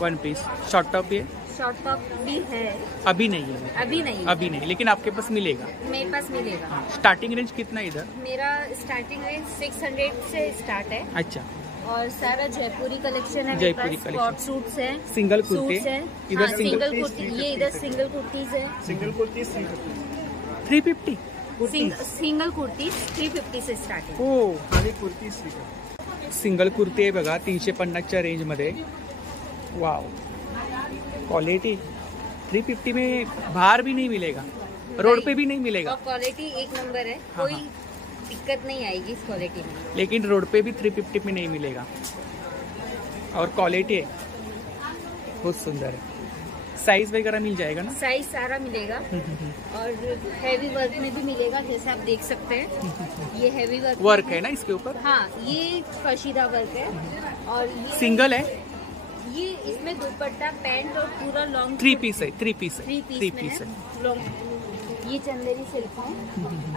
one piece, short top भी है? शॉर्ट टॉप भी है। अभी नहीं है? अभी नहीं, अभी नहीं, लेकिन आपके पास मिलेगा? मेरे पास मिलेगा। स्टार्टिंग रेंज कितना इधर? मेरा स्टार्टिंग रेंज 600 से स्टार्ट है। अच्छा, और सारा जयपुरी कलेक्शन है। जयपुरी मेरे पास शॉर्ट सूट्स है, सिंगल कुर्ती है। इधर हाँ, सिंगल कुर्ती, ये इधर सिंगल कुर्तीज है। सिंगल कुर्ती 350। सिंगल कुर्ती 350 से स्टार्ट है। हो, आणि कुर्ती सिंगल कुर्ती आहे बघा 350च्या रेंज मध्ये। वाव, क्वालिटी 350 में बाहर भी नहीं मिलेगा, रोड पे भी नहीं मिलेगा। और क्वालिटी एक नंबर है, कोई दिक्कत नहीं आएगी इस क्वालिटी में। लेकिन रोड पे भी 350 में नहीं मिलेगा, और क्वालिटी है बहुत सुंदर है। साइज वगैरह मिल जाएगा ना? साइज सारा मिलेगा, और हैवी वर्क में भी मिलेगा, जैसे आप देख सकते हैं। ये हैवी वर्क है ना इसके ऊपर? हाँ, ये कशीदा वर्क है। और ये सिंगल है, ये इसमें दुपट्टा, पैंट और पूरा लॉन्ग 3 पीस है। 3 पीस है। लॉन्ग, ये चंदेरी सिल्क है,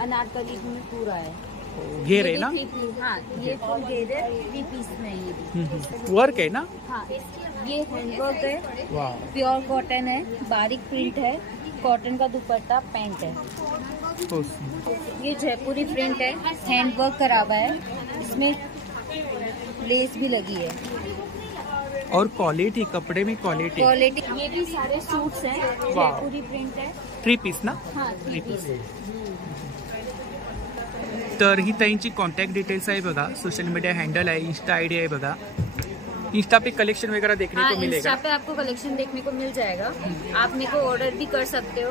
अनारकली में पूरा है। घेर है ना? हाँ, ये फुल घेर है, 3 पीस में ये भी। वर्क है ना? हाँ, ये हैंडवर्क है, वाह, प्योर कॉटन है, बारीक प्रिंट है, कॉटन का दुपट्टा, पैंट है। ये जयपुरी प्रिंट है, हैंडवर्क करा हुआ है, इसमें लेस भी लगी है। और क्वालिटी, कपड़े में क्वालिटी। ये भी सारे सूट्स हैं, जयपुरी प्रिंट है। 3 पीस ना? हाँ, 3 पीस। तर ही ताईंची कॉन्टॅक्ट डिटेल्स आहे बघा, सोशल मीडिया हैंडल है, इंस्टा आईडी है बघा। इंस्टा पे कलेक्शन वगैरह देखने को मिलेगा? इंस्टा पे आपको कलेक्शन देखने को मिल जाएगा। आप मेरे को ऑर्डर भी कर सकते हो,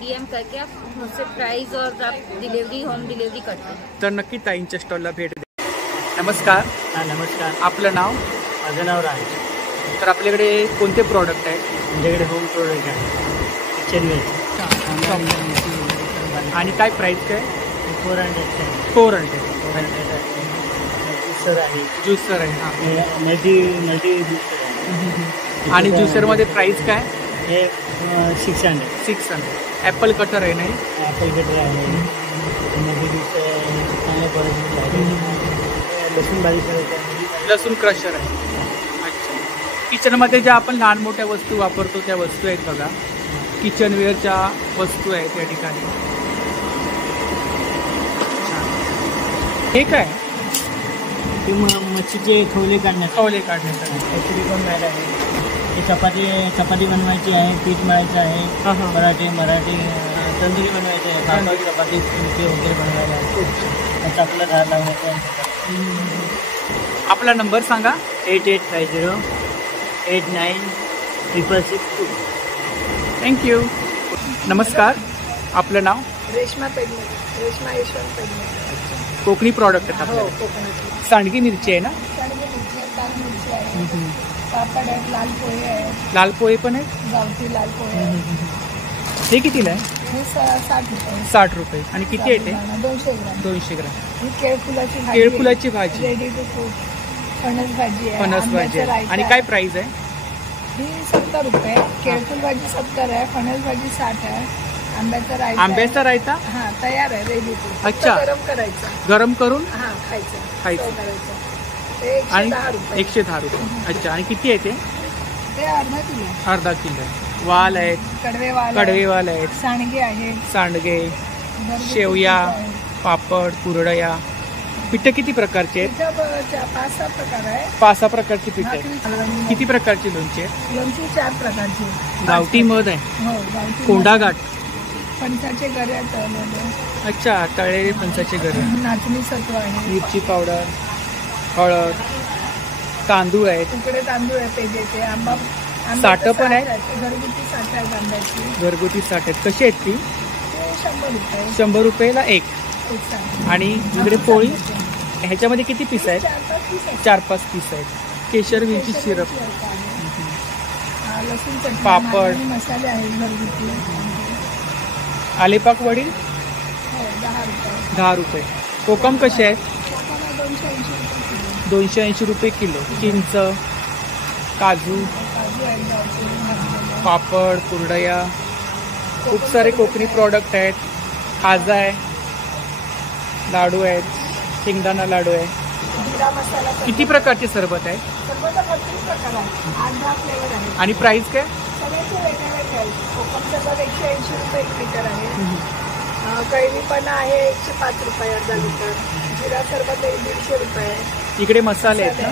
DM करके आप मुझसे प्राइस और आप डिलीवरी, होम डिलीवरी करते हैं। तर नक्की ताईंच्या स्टॉलला भेट द्या। नमस्कार। नमस्कार, आपलं नाव? माझं नाव राज। तर आपल्याकडे कोणते प्रॉडक्ट आहेत? आमच्याकडे होम प्रोडक्ट आहे, किचन वेअर, आणि काय प्राइस काय? 400 ज्युसर आहे. ज्युसर आहे. मल्टी ज्युसर आहे. आणि ज्युसरमध्ये प्राइस काय? हे 600. ॲपल कटर आहे नाही? ॲपल कटर आहे. लसूण बारीक करायचं, लसूण क्रशर आहे. अच्छा. किचनमध्ये ज्या आपण लहान मोठ्या वस्तू वापरतो त्या वस्तू आहेत बघा. किचनवेअरच्या वस्तू आहेत त्या ठिकाणी. हे काय? ते मच्छीचे खवले काढण्यासाठी सिलिकॉन मॅट आहे. हे चपाती बनवायची आहे, पीठ मळायचं आहे, मराठी तंदुरी बनवायची आहे, चपाती वगैरे बनवायला आहे, चाकलं धार लावण्याचं आहे. आपला नंबर सांगा. 8850896662. थँक्यू. नमस्कार, आपलं नाव? रेश्मा पेडणे, रेश्मा यशवंत पेडणे. कोकणी प्रॉडक्ट आहेत आपल्याला. कोकणातली सांडगी मिरची आहे ना? सांडगी मिरची आहे, लाल मिरची आहे, पापड आहेत, लाल पोहे आहेत, लाल पोहे पण आहे. गावठी लाल पोहे आहेत. हे कितीला आहे? हे 60 रुपये. 60 रुपये. आणि किती आहे ते? 200 ग्राम. 200 ग्राम. ही केळफुलाची भाजी. Ready to cook. फणस भाजी आहे. फणस भाजी आहे. आणि काय प्राइस आहे? ही 70 रुपये. केळफुल भाजी 70 आहे, फणस भाजी 60 आहे. आंब्याचा रायता हा तयार आहे, रेडी टू. अच्छा. गरम करायचा, गरम करून खायचं. आणि 110 रुपये. अच्छा. आणि किती आहे ते? अर्धा किलो. वाल आहेत, कडवेवाल आहेत, सांडगे, शेवया, पापड, कुरडया. पिठं किती प्रकारचे आहेत? 5-6 प्रकारची पिठं आहेत. किती प्रकारची लोणची आहेत? लोणची 4 प्रकारची. गावठी मध आहे, कोंडा घाट, फणसाचे गरे तळलेले. अच्छा. तळलेले फणसाचे गरे, नाचणी सत्व आहे, मिरची पावडर, हळद, तांदूळ आहेत, तुकडे तांदूळ आहे पेजेचे, आंबा साठ पण आहे. घरगुती साठ आहेत आंब्याची. घरगुती 60 आहेत. कशी आहेत ती? 100 रुपये. 100 रुपयाला एक. आणि इकडे पोळी. ह्याच्यामध्ये किती पीस आहेत? 4-5 पीस आहेत. केशर मिरची सिरप, लसूण चटणी, पापड, मसाले आहेत घरगुती. आलेपाक वडील 10 रुपये. कोकम कसे आहेत? 280 रुपये किलो. चिंच, काजू, पापड, कुरडया, खूप सारे कोकणी प्रॉडक्ट आहेत. खाजा आहे, लाडू आहेत, शेंगदाणा लाडू आहे. किती प्रकारचे सरबत आहे? आणि प्राइस काय? कोकम सरबत 180 रुपये 1 लिटर आहे. कैरीपणा आहे 105 रुपये अर्धा लिटर. जिरा सरबत 150 रुपये. इकडे मसाले आहेत ना?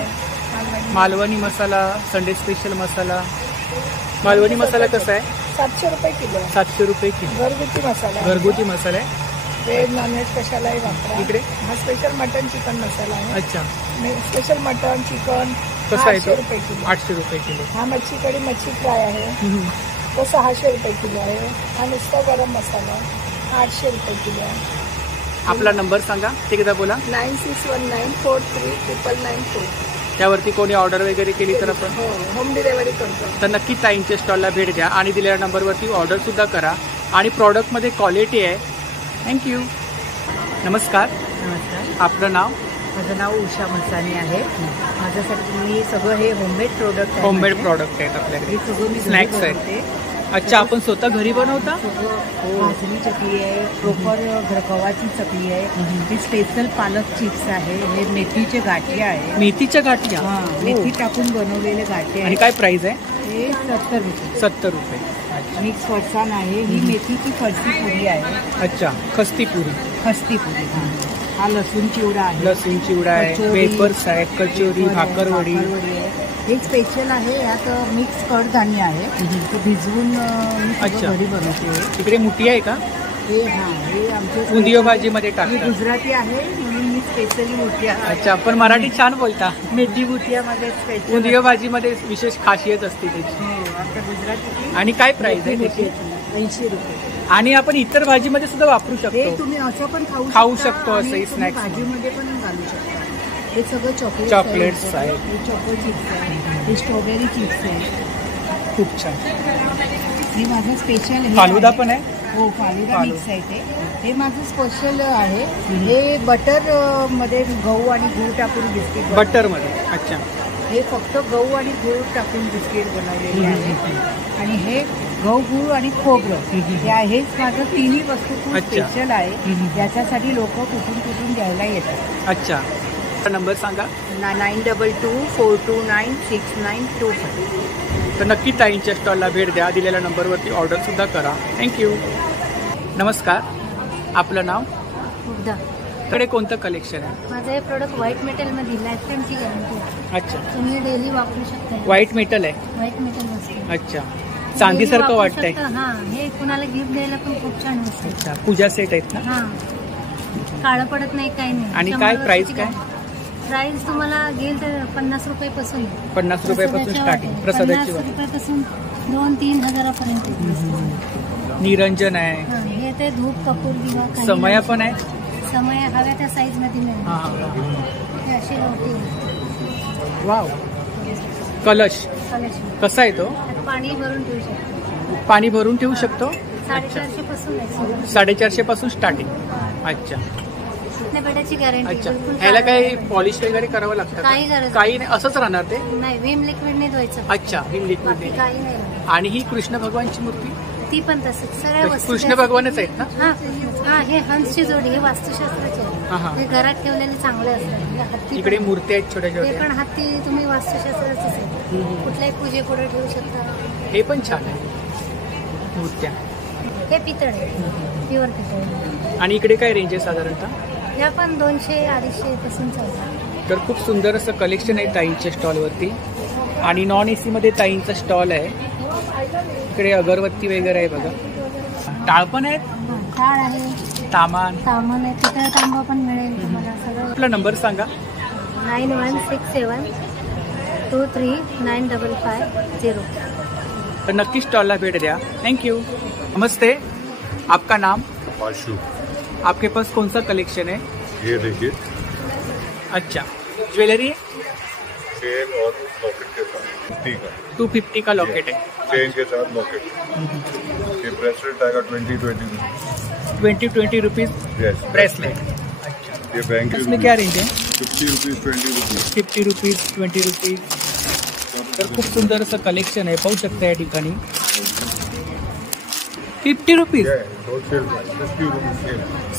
मालवणी मसाला, संडे स्पेशल मसाला. मालवणी मसाला कसा आहे? 700 रुपये किलो. 700 रुपये किलो. घरगुती मसाला आहे. व्हेज नॉनव्हेज कशालाही वापरा. इकडे हा स्पेशल मटन चिकन मसाला आहे. अच्छा. स्पेशल मटन चिकन कसा आहे तो? 800 रुपये किलो. 800 रुपये किलो. हा मच्छी कढी मच्छी फ्राय आहे, तो 600 रुपये किलो आहे. हा नुसता गरम मसाला 800 रुपये किलो आहे. आपला नंबर सांगा, ते एकदा बोला. 9619439994. त्यावरती कोणी ऑर्डर वगैरे केली तर आपण होम डिलिव्हरी करतो. तर नक्की ताईंच्या स्टॉलला भेट द्या आणि दिलेल्या नंबरवरती ऑर्डर सुद्धा करा. आणि प्रॉडक्टमध्ये क्वालिटी आहे. थँक्यू. नमस्कार. आपलं नाव? माझं नाव उषा मसानी आहे. माझ्यासाठी तुम्ही सगळं हे होममेड प्रोडक्ट आहे. होममेड प्रॉडक्ट आहेत आपल्याकडे. स्नॅक्स आहेत. अच्छा. आपण स्वतः घरी बनवता? भाजणी चकली आहे, प्रॉपर गव्हाची चकली आहे. ही स्पेशल पालक चिप्स आहे. हे मेथीचे गाठिया आहे. मेथीच्या गाठिया? मेथी टाकून बनवलेले गाठिया. आणि काय प्राइस आहे? हे 70 रुपये. 70 रुपये. मिक्स फरसाण आहे. ही मेथीची फरसी पुरी आहे. अच्छा. खस्ती पुरी. हा लसूण चिवडा आहे. लसूण चिवडा आहे, वेफर्स आहेत, कचोरी, भाकरवडी. एक स्पेशल आहे, यात मिक्स कडधान्य आहे. ते भिजवून घरी बनवते. तिकडे मुठी आहे का? हे आमचे उंदियो भाजीमध्ये टाकतात. गुजराती आहे म्हणून मी स्पेशली मुठिया. अच्छा. पण मराठी छान बोलता. मेथी मुठियामध्ये स्पेशल उंदियो भाजीमध्ये विशेष खासियत असते त्याची. गुजराती. आणि काय प्राइस आहे त्याची? 80 रुपये. आणि आपण इतर भाजीमध्ये सुद्धा वापरू शकतो. तुम्ही असं पण खाऊ शकतो. असं स्नॅक्स भाजीमध्ये पण घालू शकता. हे सगळं चॉकलेट्स आहेत. हे चॉको चिप्स आहे. हे स्ट्रॉबेरी चिप्स आहे. खूप छान. हे माझं स्पेशल फालुदा पण आहे. हो, फालुदा मिक्स आहे ते. हे माझं स्पेशल आहे. हे बटर मध्ये गहू आणि गूळ टाकून बिस्किट. बटर मध्ये. अच्छा. हे फक्त गहू आणि गूळ टाकून बिस्किट बनवलेले आहे. आणि हे गहू, गूळ आणि खोबरं हेच माझं तिन्ही वस्तू खूप स्पेशल आहे. याच्यासाठी लोक कुठून कुठून घ्यायला येतात. अच्छा. नंबर सांगा. 9224296925. तर नक्की ताईंच्या स्टॉलला भेट द्या. दिलेल्या नंबरवरती ऑर्डर सुद्धा करा. थँक्यू. नमस्कार, आपलं नाव? कडे कोणतं कलेक्शन आहे? माझं हे प्रोडक्ट व्हाईट मेटलमध्ये लाईफ टाईमची गॅरंटी आहे. अच्छा. तुम्ही डेली वापरू शकता. व्हाईट मेटल आहे? व्हाईट मेटल असते. अच्छा. चांदीसारखं वाटतंय. हां, हे कुणाला गिफ्ट द्यायला पण खूप छान असते. अच्छा. पूजा सेट आहेत ना? हां, काळं पडत नाही, काही नाही. आणि काय प्राइस काय? प्राइस तुम्हाला घेईल तर 50 रुपयापासून. 50 रुपयापासून स्टार्टिंग. प्रसादाची 50 रुपयापासून 2-3 हजारापर्यंत. निरंजन आहे. हे ते धूप, कपूर, दिवा. समया पण आहे. समय हव्या त्या साईज मध्ये मिळेल. हे असे होते. वाव. कलश कसा आहे तो? पाणी भरून ठेवू शकतो. पाणी भरून ठेवू शकतो. 450 पासून. 450 पासून स्टार्टिंग. अच्छा. बेटाची गॅरंटी. अच्छा. ह्याला काही पॉलिश वगैरे करावं लागतं? काही गरज काही नाही, असंच राहणार ते? नाही, विम लिक्विड नाही धुवायचं. अच्छा, विम लिक्विड काही नाही. आणि ही कृष्ण भगवानची मूर्ती? ती पण तसंच. सगळ्या वस्तू कृष्ण भगवानच आहेत ना? हा, हे हंसची जोडी. हे वास्तुशास्त्राचे आहे. हे घरात ठेवलेले चांगले असतात. इकडे मूर्ती आहेत छोट्या छोट्या. हे पण हत्ती तुम्ही वास्तुशास्त्राचेच आहे. कुठल्याही पूजे पुढे ठेवू शकता. हे पण छान आहे मूर्त्या. हे पितळ आहे, प्युअर पितळ. आणि इकडे काय रेंज आहे साधारणतः? ह्या पण 200-250 पासून चालतात. तर खूप सुंदर असं कलेक्शन आहे ताईंच्या स्टॉलवरती. आणि नॉन एसी मध्ये ताईंचा स्टॉल आहे. इकडे अगरबत्ती वगैरे आहे बघा. टाळ पण आहेत? टाळ आहे, तामान आहे, पितळ तांबा पण मिळेल तुम्हाला सगळं. आपला नंबर सांगा. 9167239550. तर नक्की स्टॉलला भेट द्या. थँक्यू. नमस्ते, आपका नाम? आशु. आपके पास कौन सा कलेक्शन है? ये देखिए. अच्छा. ज्वेलरी? चेन और लॉकेट के साथ 250 का लॉकेट है. चेन के साथ लॉकेट. ये ब्रेसलेट आएगा 20 रुपीज. Yes, bracelet. ये बैंक. इसमें क्या रेंज है? 50 रुपीज, 20 रुपीज, 20 रुपीज. तर खूप सुंदर असं कलेक्शन आहे, पाहू शकता या ठिकाणी. 50 रुपीज.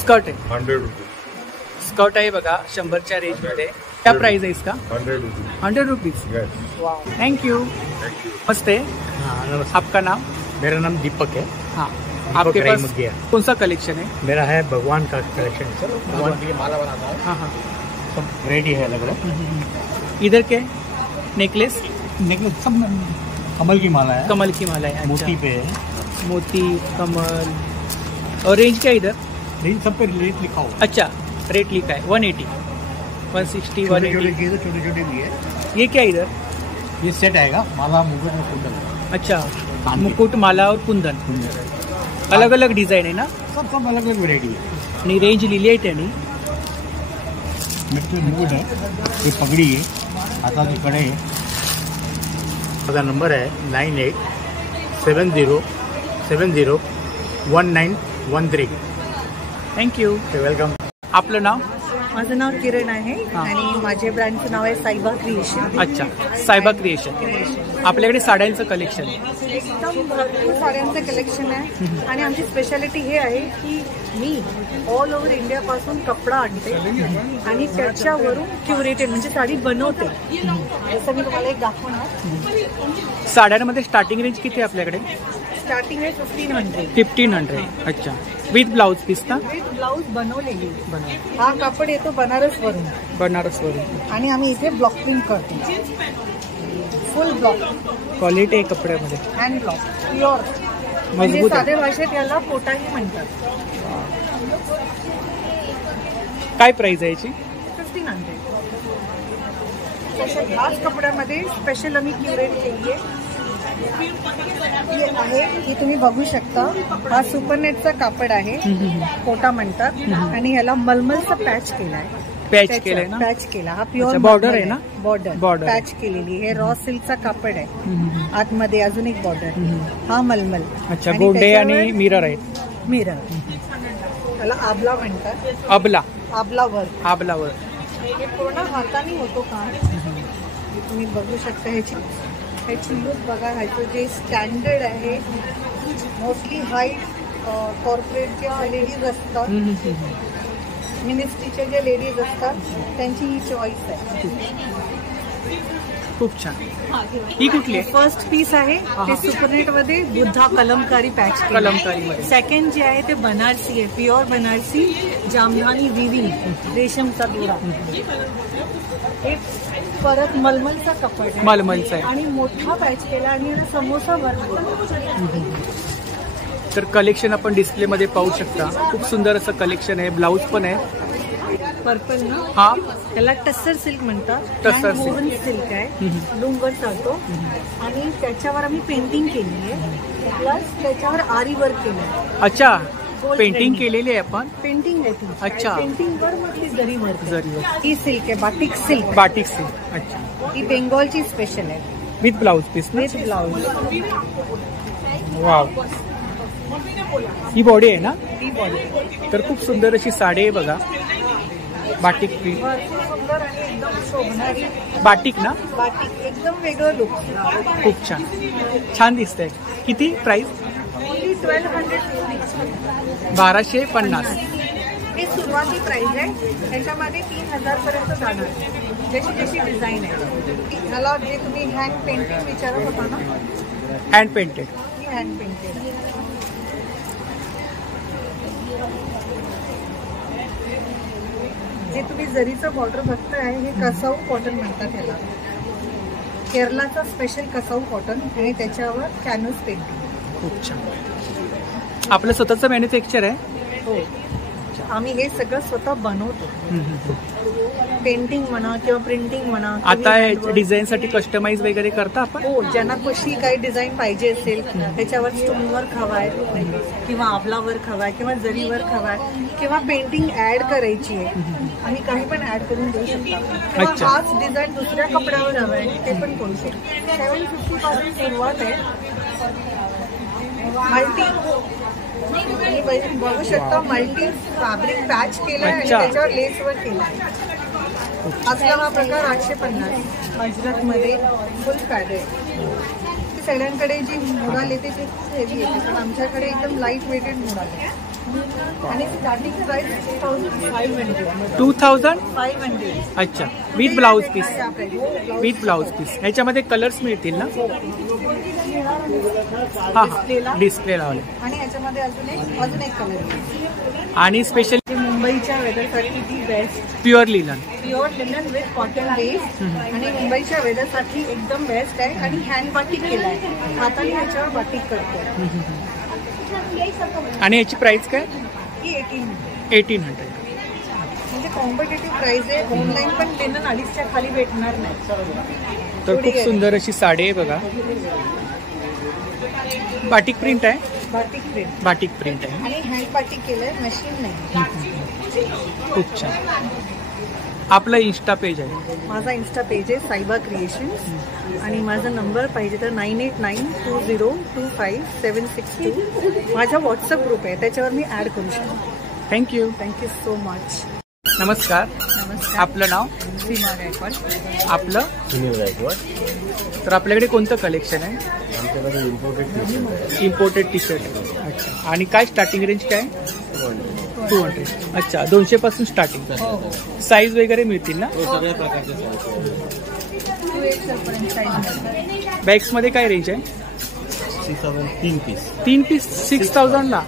स्कर्ट आहे 100 रुपीज. स्कर्ट आहे बघा 100च्या रेंजमध्ये. क्या प्राइस है इसका? 100 रुपीज. Thank you. नमस्ते. आपका नाम? मेरा नाम दीपक है. हाँ, आपके पास कौन सा कलेक्शन है? मेरा है भगवान का कलेक्शन सर. भगवान की माला बनाता है. हाँ हाँ, सब रेडी है अलग अलग. इधर के नेकलेस सब कमल की माला है. कमल की माला है. मोती पे है. मोती, कमल. और रेंज क्या इधर? रेंज सब पे रेट लिखा हो. अच्छा, रेट लिखा है 180, 160, 180. छोटे छोटे भी है. ये क्या इधर? ये सेट आएगा माला, मुकुट और कुंदन. अच्छा, मुकुट, माला और कुंदन. अलग अलग डिझाईन आहे ना? सब अलग अलग व्हेरायटी है. आणि रेंज लिहिली आहे त्यांनी. मुकुट है, ये पगड़ी है, हाथाचे कडे है. माझा नंबर आहे 9870701913. थँक्यू. वेलकम. आपलं नाव? माझं नाव किरण आहे आणि माझ्या ब्रँडचं नाव आहे सायबा क्रिएशन. अच्छा, सायबा क्रिएशन. आपल्याकडे साड्यांचं कलेक्शन आहे. एकदम भरपूर साड्यांचं कलेक्शन आहे. आणि आमची स्पेशालिटी हे आहे की मी ऑल ओव्हर इंडियापासून कपडा आणते आणि त्याच्यावरून क्युरेटेड म्हणजे साडी बनवते. जसं मी तुम्हाला एक दाखवणार. साड्यांमध्ये स्टार्टिंग रेंज किती आहे आपल्याकडे? स्टार्टिंग आहे 1500. 1500. अच्छा, विथ ब्लाउज पीस ना? विथ ब्लाउज बनवलेली. हा कापड येतो बनारसवरून. बनारसवरून. आणि आम्ही इथे ब्लॉक प्रिंट करतो. फुल ब्लॉक. क्वालिटी आहे कपड्यामध्ये. Hand block pure. म्हणजे साध्या भाषेत याला पोटाही म्हणतात. काय प्राइस आहे याची? 1500. तसं ह्याच कपड्यामध्ये स्पेशल आम्ही क्युरेट केली आहे. ही तुम्ही बघू शकता. हा सुपरनेटचा कापड आहे, कोटा म्हणतात. आणि ह्याला मलमलचा पॅच केलाय. पॅच केलाय ना? पॅच केला. हा प्युअर बॉर्डर आहे ना? बॉर्डर पॅच केलेली. हे रॉ सिल्कचा कापड आहे. आतमध्ये अजून एक बॉर्डर. हा मलमल. अच्छा, गोंडे आणि मिरर आहे. मिरर, त्याला आबला म्हणतात. अबला, आबला वर्क. आबला वर्क. हे पूर्ण हाताने होतो काम. तुम्ही बघू शकता ह्याची लुक बघा. ह्याचं जे स्टँडर्ड आहे, मोस्टली हाईट कॉर्पोरेट ज्या लेडीज असतात, मिनिस्ट्रीच्या ज्या लेडीज असतात, त्यांची ही चॉईस आहे. खूप छान. ही कुठली आहे? फर्स्ट पीस आहे ते सुपरनेट मध्ये बुद्धा कलमकारी पॅच. कलमकारी. सेकंड जे आहे ते बनारसी आहे, प्युअर बनारसी जामधानी विविंग, रेशमचा दोरा. एक परत मलमलचा कपड आहे, मलमलचा आहे आणि मोठा पॅच केला आणि याला समोसा वर्क. तर कलेक्शन आपण डिस्प्ले मध्ये पाहू शकता. खूप सुंदर असं कलेक्शन आहे. ब्लाऊज पण आहे. पर्पल ना, हा, त्याला टस्सर सिल्क म्हणतात. टस्सर सिल्क आहे, डोंगर चालतो, आणि त्याच्यावर आम्ही पेंटिंग केली आहे, प्लस त्याच्यावर आरी वर्क केलं आहे. अच्छा, पेंटिंग केलेली आहे आपण. पेंटिंग आहे ती. अच्छा, पेंटिंग वर मग जरी वर्क. जरी ही सिल्क आहे, बाटिक सिल्क. Batik silk. अच्छा, ही बेंगॉलची स्पेशल आहे, with blouse piece. With blouse. Wow, ही बॉडी आहे ना? ही बॉडी. तर खूप सुंदर अशी साडी आहे बघा. Batik print. सुंदर आणि एकदम शोभणारी बाटिक ना? बाटिक, एकदम वेगळं लुक. खूप छान, छान दिसतंय. किती प्राइस? 1250. हे सुरुवाती प्राइस आहे. त्याच्यामध्ये 3000 पर्यंत जाणार, जशी जशी डिझाईन आहे. ह्याला जे तुम्ही हँड पेंटिंग विचारत होता ना, हँड पेंटेड. ही हँड पेंटेड. जे तुम्ही जरीचं बॉर्डर बघताय, हे कसाऊ कॉटन म्हणतात ह्याला. केरलाचा स्पेशल कसाऊ कॉटन, आणि त्याच्यावर कॅनव्हास पेंटिंग. खूप छान. आपलं स्वतःचं मॅन्युफॅक्चर आहे? हो, आम्ही हे सगळं स्वतः बनवतो. पेंटिंग म्हणा किंवा प्रिंटिंग म्हणा. आता डिझाईन साठी कस्टमाइज वगैरे करता आपण? हो, ज्यांना कशी काही डिझाईन पाहिजे असेल, त्याच्यावर स्टोन वर्क हवाय, किंवा आबला वर्क हवाय, किंवा जरी वर्क हवाय, किंवा पेंटिंग ऍड करायची आहे, आम्ही काही पण ऍड करून देऊ शकतो. किंवा हाच डिझाईन दुसऱ्या कपड्यावर हवाय, ते पण करू शकतो. 750 पासून सुरुवात आहे. मल्टी बघू शकता, मल्टी फॅब्रिक पॅच केलाय आणि त्याच्यावर लेस वर्क केलाय. असला हा प्रकार 850 अजरक मध्ये फुल फॅब्रिक. सगळ्यांकडे जी मोडाल येते ते खूप हेवी येते, पण आमच्याकडे एकदम लाईट वेटेड मोडाल आहे. आणि स्टार्टिंग प्राइस 2500. 2500. अच्छा, with blouse piece. With blouse piece. ह्याच्यामध्ये कलर्स मिळतील ना? हा, डिस्प्ले लावले. आणि ह्याच्यामध्ये अजून एक कलर. आणि स्पेशल मुंबईच्या वेदरसाठी ती best. Pure linen. Pure linen with cotton base, आणि मुंबईच्या वेदरसाठी एकदम बेस्ट आहे. आणि हँड बाटिक केला आहे, हाताने ह्याच्यावर बाटिक करतो. आणि याची प्राइस काय? ही 1800. म्हणजे कॉम्पिटेटिव्ह प्राइस आहे. ऑनलाईन पण लिनन 250च्या खाली भेटणार नाही. तर खूप सुंदर अशी साडी आहे बघा. बाटिक प्रिंट आहे. बाटिक प्रिंट आहे, आणि हँड बाटिक केलंय, मशीन नाही. खूप छान. आपला इन्स्टा पेज आहे? माझा इन्स्टा पेज आहे साईबा क्रिएशन्स, आणि माझा नंबर पाहिजे तर 9892025762. माझा व्हॉट्सअप ग्रुप आहे, त्याच्यावर मी ऍड करू शकतो. थँक्यू. Thank you so much. नमस्कार. नमस्कार. आपलं नाव? सीमा गायकवाड. आपलं? सुनील गायकवाड. तर आपल्याकडे कोणतं कलेक्शन आहे? आमच्याकडे इम्पोर्टेड टी शर्ट. अच्छा, आणि काय स्टार्टिंग रेंज काय? 200. अच्छा, 200 पासून स्टार्टिंग. साईज वगैरे मिळतील ना? सगळ्या प्रकारचे साईज. बॅग्स मध्ये काय रेंज आहे? 6000. 3 पीस. 3 पीस 6000 ला.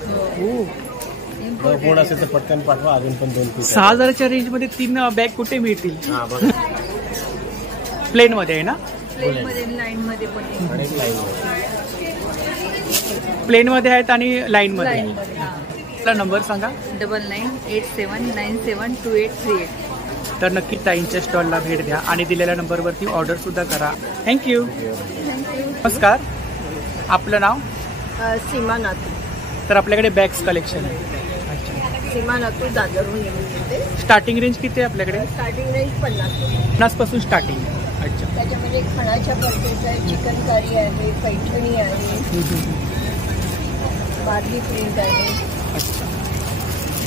कोण असेल तर पटकन पाठवा. अजून पण 2 पीस. 6000च्या रेंज मध्ये 3 बॅग कुठे मिळतील? प्लेन मध्ये आहे ना? प्लेन मध्ये, लाईन मध्ये पण. प्लेन मध्ये आहेत आणि लाईन मध्ये. आपला नंबर सांगा. 9987972838. तर नक्की ताईंच्या स्टॉलला भेट द्या आणि दिलेल्या नंबरवरती ऑर्डर सुद्धा करा. थँक्यू. नमस्कार. आपलं नाव? सीमा नातू. तर आपल्याकडे बॅग्स कलेक्शन आहे. सीमा नातू दादरहून येऊन येते. स्टार्टिंग रेंज किती आहे आपल्याकडे? स्टार्टिंग रेंज 50 पासून स्टार्टिंग. अच्छा, त्याच्यामध्ये खणाच्या पर्सेस आहे, चिकनकारी आहे, पैठणी आहे, बार्ली प्रिंट आहे.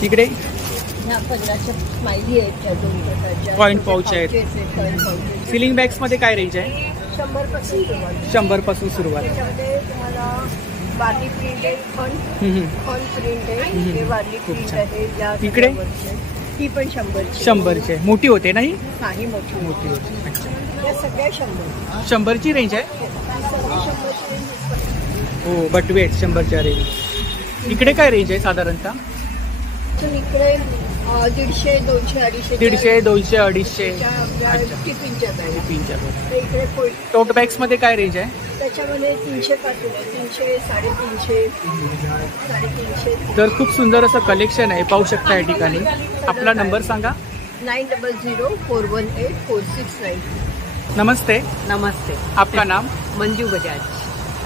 इकडे ह्या 15च्या स्माइली आहेत त्या 2 प्रकारच्या Coin pouch आहेत. कॉइन पाऊच सिलिंग बॅग्स मध्ये काय रेंज आहे? 100 पासून सुरुवात. त्याच्यामध्ये तुम्हाला बार्ली प्रिंट आहे, फन प्रिंट आहे, हे वारली प्रिंट आहे. या इकडे ती पण 100ची. 100ची मोठी होते नाही? नाही मोठी होती. अच्छा, या सगळ्या 100. 100ची रेंज आहे. हो बटवे 100च्या रेंज. इकडे काय रेंज आहे साधारणतः? इकडे 150, 200, 250. 150, 200, 250. टिफिनच्यात आहे. टिफिनच्या. इकडे टोट बॅग्स मध्ये काय रेंज आहे? त्याच्यामध्ये 300 पासून आहे. 300, 350, 350. तर खूप सुंदर असं कलेक्शन आहे, पाहू शकता या ठिकाणी. आपला नंबर सांगा. 9004184690. नमस्ते. नमस्ते. आपका नाम? मंजू बजाज.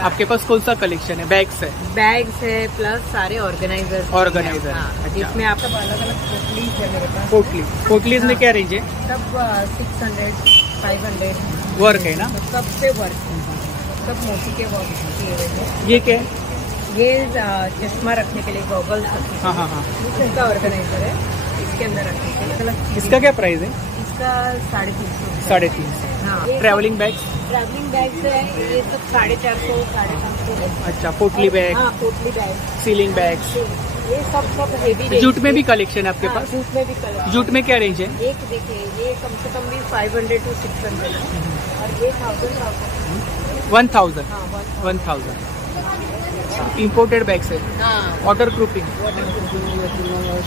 आपके पास कौन सा कलेक्शन है? बैग्स है? बैग्स है प्लस सारे ऑर्गेनाइजर. ऑर्गेनाइजर जिसमें आपका अलग अलग पोटलीज है मेरे पास. पोटलीज में क्या रेंज है? सब 600, 500 वर्क है ना? सब पे वर्क, सब मोती के वर्क किए हुए हैं. ये क्या है? ये चश्मा रखने के लिए गॉगल्स. हाँ हाँ हाँ. इसका ऑर्गेनाइजर है, इसके अंदर रखने के लिए. इसका क्या प्राइस है? इसका 350. 350. हाँ. Travelling bags? ट्रैवलिंग बैग्स है ये सब 450, 550. अच्छा, पोटली बैग. हाँ, पोटली बैग, सीलिंग बैग्स. ये सब हेवी. जूट में भी कलेक्शन है आपके पास? जूट में भी कलेक्शन. जूट में क्या रेंज है? एक देखिए, ये कम से कम भी 500 to 600 है. और ये 1000. 1000. इम्पोर्टेड बैग्स है. Water proofing.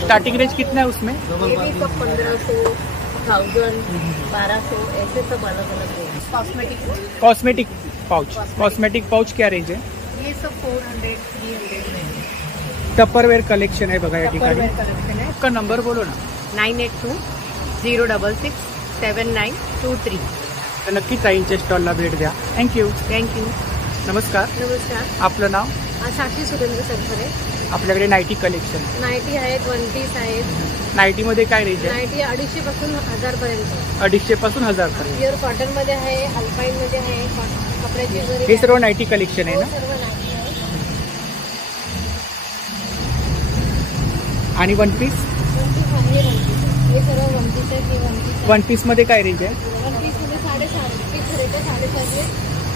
स्टार्टिंग रेंज कितना है उसमें? ये भी सब 1500, 1000, 1200 ऐसे सब अलग अलग है. Cosmetic pouch. कॉस्मेटिक पाउच क्या रेंज है? ये सब 400, 300 में. टप्परवेअर कलेक्शन आहे बघा या ठिकाणी. कलेक्शन है. आपका नंबर बोलो ना. 9820667923. तर नक्की ताईंच्या स्टॉलला भेट द्या. थँक्यू. नमस्कार. नमस्कार. आपलं नाव? साक्षी सुरेंद्र सरफरे. आपल्याकडे नाईटी कलेक्शन. नाईटी आहेत, 1 पीस आहेत. नाईटी मध्ये काय रेंज आहे? नाईटी 250 पासून 1000 पर्यंत. 250 पासून 1000 पर्यंत. प्युअर कॉटन मध्ये आहे, अल्पाईन मध्ये आहे, कपड्याची जरी. हे सर्व नाईटी कलेक्शन आहे ना? सर्व नाईटी आहे. आणि 1 पीस? हे सर्व 1 पीस आहे. हे 1 पीस. 1 पीस मध्ये काय रेंज आहे? 1 पीस मध्ये 750 पीस रेट आहे. 750,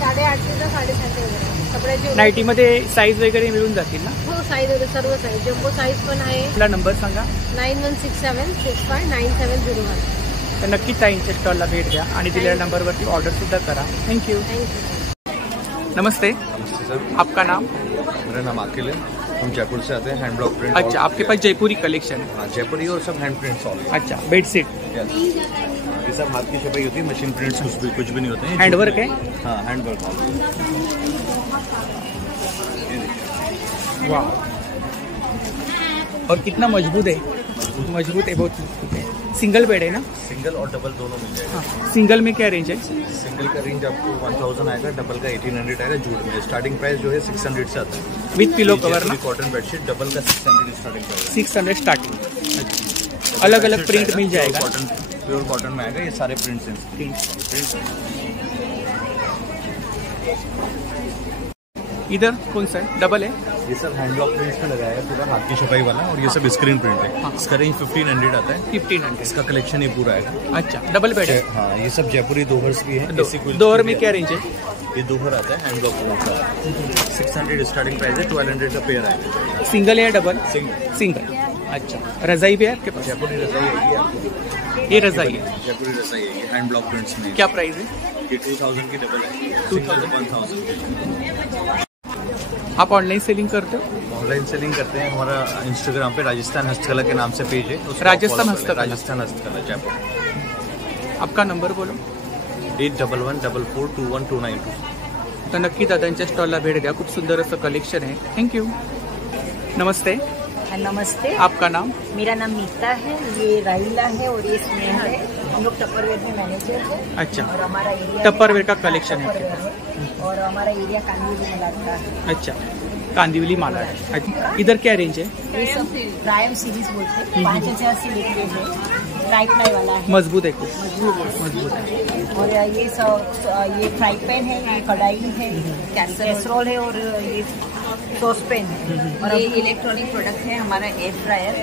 850, 750 वगैरे. कपड्याची नाईटी मध्ये साईज वगैरे मिळून जातील ना? हो, साईज वगैरे सर्व साईज. जम्बो साईज पण आहे. आपला नंबर सांगा. 9167659701. तर नक्की ताईंच्या स्टॉलला भेट द्या आणि दिलेल्या नंबरवरती ऑर्डर सुद्धा करा. थँक्यू. नमस्ते. आपका नाम? मेरा नाम अखिल है. हम जयपुर से आते हैं. Hand block print. अच्छा, आपके पास जयपुरी कलेक्शन है? हाँ, जयपुरी और सब हैंड प्रिंट्स ऑल. अच्छा, बेडशीट. ये सब हाथ की छपाई होती है. मशीन प्रिंट्स कुछ भी नहीं होते हैं. हैंडवर्क है? हाँ, हैंडवर्क. वाह, और कितना मजबूत है. मजबूत है, बहुत मजबूत है. सिंगल बेड है ना? सिंगल और डबल दोनों मिल जाएगा. हाँ. सिंगल में क्या रेंज है? सिंगल का रेंज आपको 1000 आएगा, डबल का 1800 आएगा. जूट में स्टार्टिंग प्राइस जो है 600 से आता है. विथ पिलो कवर ना? कॉटन बेडशीट डबल का 600 स्टार्टिंग प्राइस. 600 स्टार्टिंग. अलग अलग प्रिंट मिल जाएगा. प्योर कॉटन में आएगा. ये सारे प्रिंट्स हैं. इधर कौन सा है? डबल है? ये सब हैंड ब्लॉक प्रिंट्स में लगाया है पूरा हाथ की छपाई वाला. और ये सब स्क्रीन प्रिंट है. इसका रेंज 1500 आता है. 1500. इसका कलेक्शन ही पूरा है. अच्छा, डबल बेड है. हाँ, ये सब जयपुरी दोहर्स भी है. दोहर में क्या रेंज है? ये दोहर आता है हैंड ब्लॉक प्रिंट का. 600 स्टार्टिंग प्राइस है. 1200 का पेयर आएगा. सिंगल है डबल? सिंगल. अच्छा, रजाई भी है आपके पास? जयपुरी रजाई आएगी आपको. ये रजाई है? जयपुरी रजाई आएगी हैंड ब्लॉक प्रिंट्स में. क्या प्राइस है? ये 2000 की डबल है. 1000. आप ऑनलाइन सेलिंग करते हो? ऑनलाइन सेलिंग करते हैं. हमारा इंस्टाग्राम पे राजस्थान हस्तकला के नाम से पेज है. राजस्थान हस्तकला. राजस्थान हस्तकला जयपुर. आपका नंबर बोलो. 8114421292. तर नक्की दादांच्या स्टॉलला भेट द्या. खूप सुंदर असं कलेक्शन है. Thank you. नमस्ते. नमस्ते. आपका नाम? मेरा नाम नीता है. ये राइला है और ये स्नेहा है. हम लोग टप्परवेयर में मैनेजर है. अच्छा, और हमारा एरिया टप्परवेयर का कलेक्शन है. और हमारा एरिया कांदिवली में लगता है. अच्छा, कांदिवली माला है. इधर क्या रेंज है? ये सब प्राइम सीरीज बोलते हैं. 5000 से लेके है. ट्राई प्लाई वाला है. मजबूत है कुछ. मजबूत है. और ये सब ये फ्राई पैन है, ये कढ़ाई है, कैसरोल है और ये सॉस पैन है. और ये इलेक्ट्रॉनिक प्रोडक्ट है. हमारा एयर फ्रायर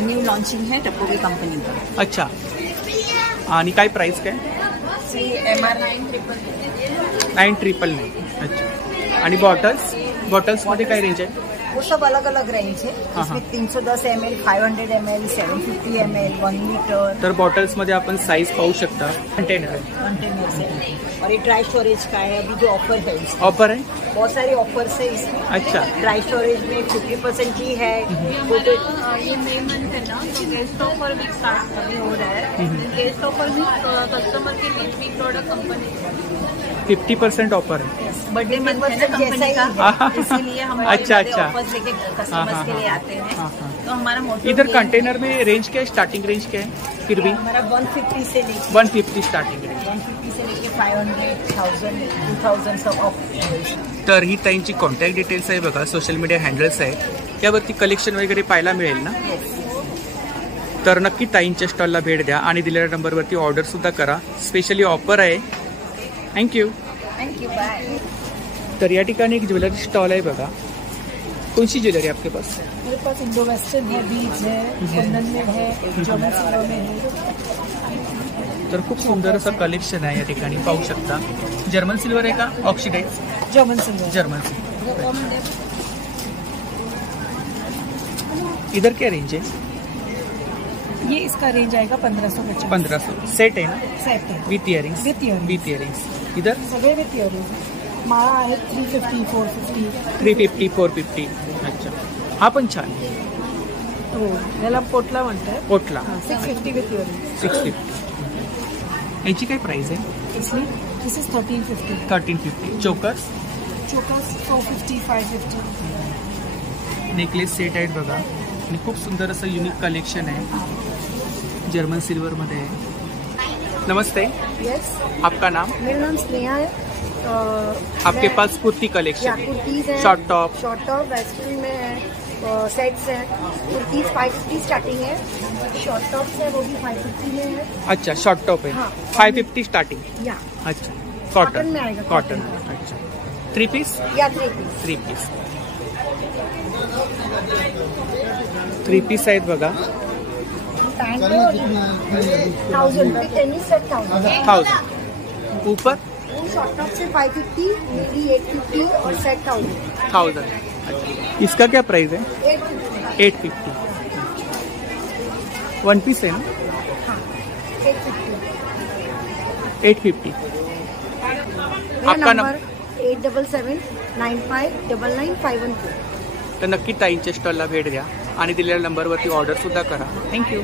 न्यू लॉन्चिंग है टप्पोगी कंपनी का. अच्छा. आणि काय प्राइस काय? MR 9,999. अच्छा. आणि बॉटल्स मध्ये काय रेंज आहे? वो सब अलग अलग रेंज है. इसमें 310 ml, 500 ml, 750 ml, 1 लीटर. तर बॉटल्स मध्ये आपण साइज पाहू शकता. कंटेनर और ये ड्राई स्टोरेज का है. अभी जो ऑफर है ऑफर है, बहुत सारी ऑफर्स है इसमें. अच्छा. ड्राई स्टोरेज में 50% की है. ये मई मंथ है ना, तो गेस्ट ऑफर भी स्टार्ट अभी हो रहा है. गेस्ट ऑफर भी कस्टमर के लिए फ्री प्रोडक्ट कंपनी 50% ऑफर है. बर्थडे मंथ है ना कंपनी का, इसीलिए हम अच्छा. ऑफर्स लेके कस्टमर्स के लिए आते हैं. तो हमारा मोटो इधर कंटेनर में रेंज क्या है, स्टार्टिंग रेंज क्या है? फिर भी हमारा 150 से लेके 150 स्टार्टिंग रेंज. 150 से लेके 500, 1000, 2000 सब ऑफ. तर ही ताईंची कॉन्टॅक्ट डिटेल्स आहे बघा, सोशल मीडिया हँडल्स आहे, यावरती कलेक्शन वगैरे पाहायला मिळेल ना. तर नक्की ताईंच्या स्टॉलला भेट द्या आणि दिलेल्या नंबरवरती ऑर्डर सुद्धा करा. स्पेशली ऑफर आहे. थँक्यू. बाय. तर या ठिकाणी एक ज्वेलरी स्टॉल आहे बघा. कौन सी ज्वेलरी आपके पास? मेरे पास इंडो वेस्टर्न है, बीज है, कुंदन में है, जर्मन सिल्वर में है. तर खूप सुंदर असं कलेक्शन आहे या ठिकाणी, पाहू शकता. जर्मन सिल्वर आहे का oxidise? German silver. German silver. इधर क्या रेंज है? ये इसका रेंज आएगा 1550. 1500. सेट आहे ना? सेट है विथ इयरिंग्स. With earrings. इधर सगळे विथ इयरिंग्स. माळा आहे 350, 450. 350, 450. अच्छा. हा पण छान आहे. हो, याला पोटला म्हणतात. पोटला 650 विथ इयरिंग्स. 650. याची काय प्राइस आहे? इसमें दिस इज 1350. 1350. चोकर्स 450, 550. नेकलेस सेट आहेत बघा आणि खूप सुंदर असं युनिक कलेक्शन आहे, जर्मन सिल्वर मध्ये आहे. नमस्ते. यस. आपका नाम? मेरा नाम स्नेहा है. आपके पास कुर्ती कलेक्शन? कुर्तीज है, शॉर्ट टॉप वेस्टर्न में है, सेट्स हैं. कुर्तीज 550 स्टार्टिंग है. शॉर्ट टॉप्स है वो भी 550 में है. अच्छा. शॉर्ट टॉप है. 550 स्टार्टिंग. या. अच्छा. कॉटन में आएगा. कॉटन. अच्छा. 3 पीस या 3 पीस. 3 पीस. 3 पीस आहेत बघा. Pant 1000 with tennis set 1000. ऊपर शॉर्ट टॉप से 550, मेरी 850 और सेट 1000. इसका क्या प्राइस है? 850. 1 पीस है ना? 850. आपका नंबर 8779599514. तर नक्की ताईंच्या स्टॉलला भेट द्या आणि दिलेल्या नंबरवरती ऑर्डर सुद्धा करा. थँक्यू.